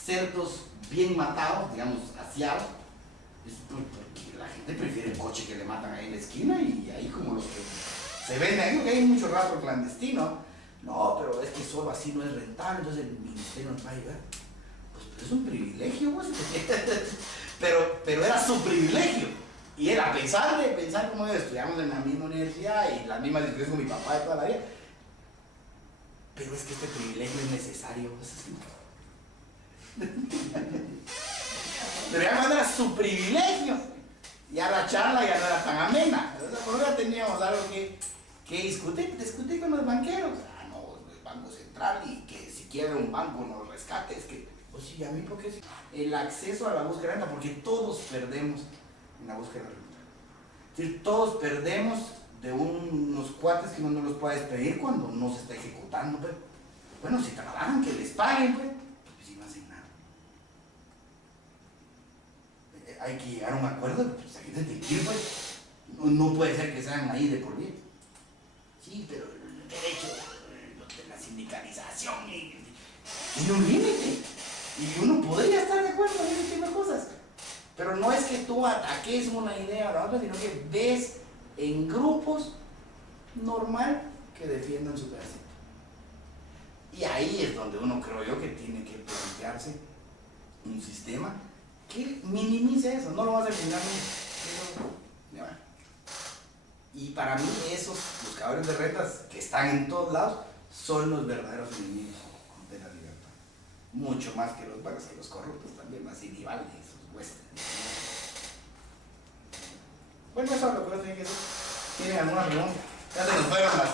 cerdos bien matados, digamos, aseados, es porque la gente prefiere el coche que le matan ahí en la esquina y ahí como los que se venden ahí, porque hay mucho rastro clandestino. No, pero es que solo así no es rentable, entonces el ministerio nos va a ayudar. Pues es un privilegio, pues. pero era su privilegio. Y él, a pesar de pensar como yo, estudiamos en la misma universidad y las mismas discusiones con mi papá de toda la vida, pero es que este privilegio es necesario, pues así. Pero ya no era su privilegio. Ya la charla ya no era tan amena. Por ahora teníamos algo que discutir con los banqueros. No, el Banco Central y que si quiebra un banco nos rescate. Es que, pues ¿y a mí por qué sí? El acceso a la búsqueda de renta, porque todos perdemos en la búsqueda de renta. Es decir, todos perdemos de unos cuates que uno no los puede despedir cuando no se está ejecutando, pero bueno, si trabajan, que les paguen, pues si no hacen nada. Hay que llegar a un acuerdo, pues hay que detener, pues. No puede ser que sean ahí de por vida. Sí, pero el derecho de la sindicalización tiene un límite. Y uno podría estar de acuerdo en ese tipo de cosas. Pero no es que tú ataques una idea o la otra, sino que ves en grupos normal que defiendan su pedacito. Y ahí es donde uno, creo yo, que tiene que plantearse un sistema que minimice eso. No lo vas a eliminar nunca. Y para mí esos buscadores de rentas que están en todos lados son los verdaderos enemigos de la libertad. Mucho más que los vagos, que los corruptos también, más Inibaldi, esos huestes. Bueno, eso es lo que yo tenía que decir. ¿Tienen alguna pregunta? Ya se nos fueron las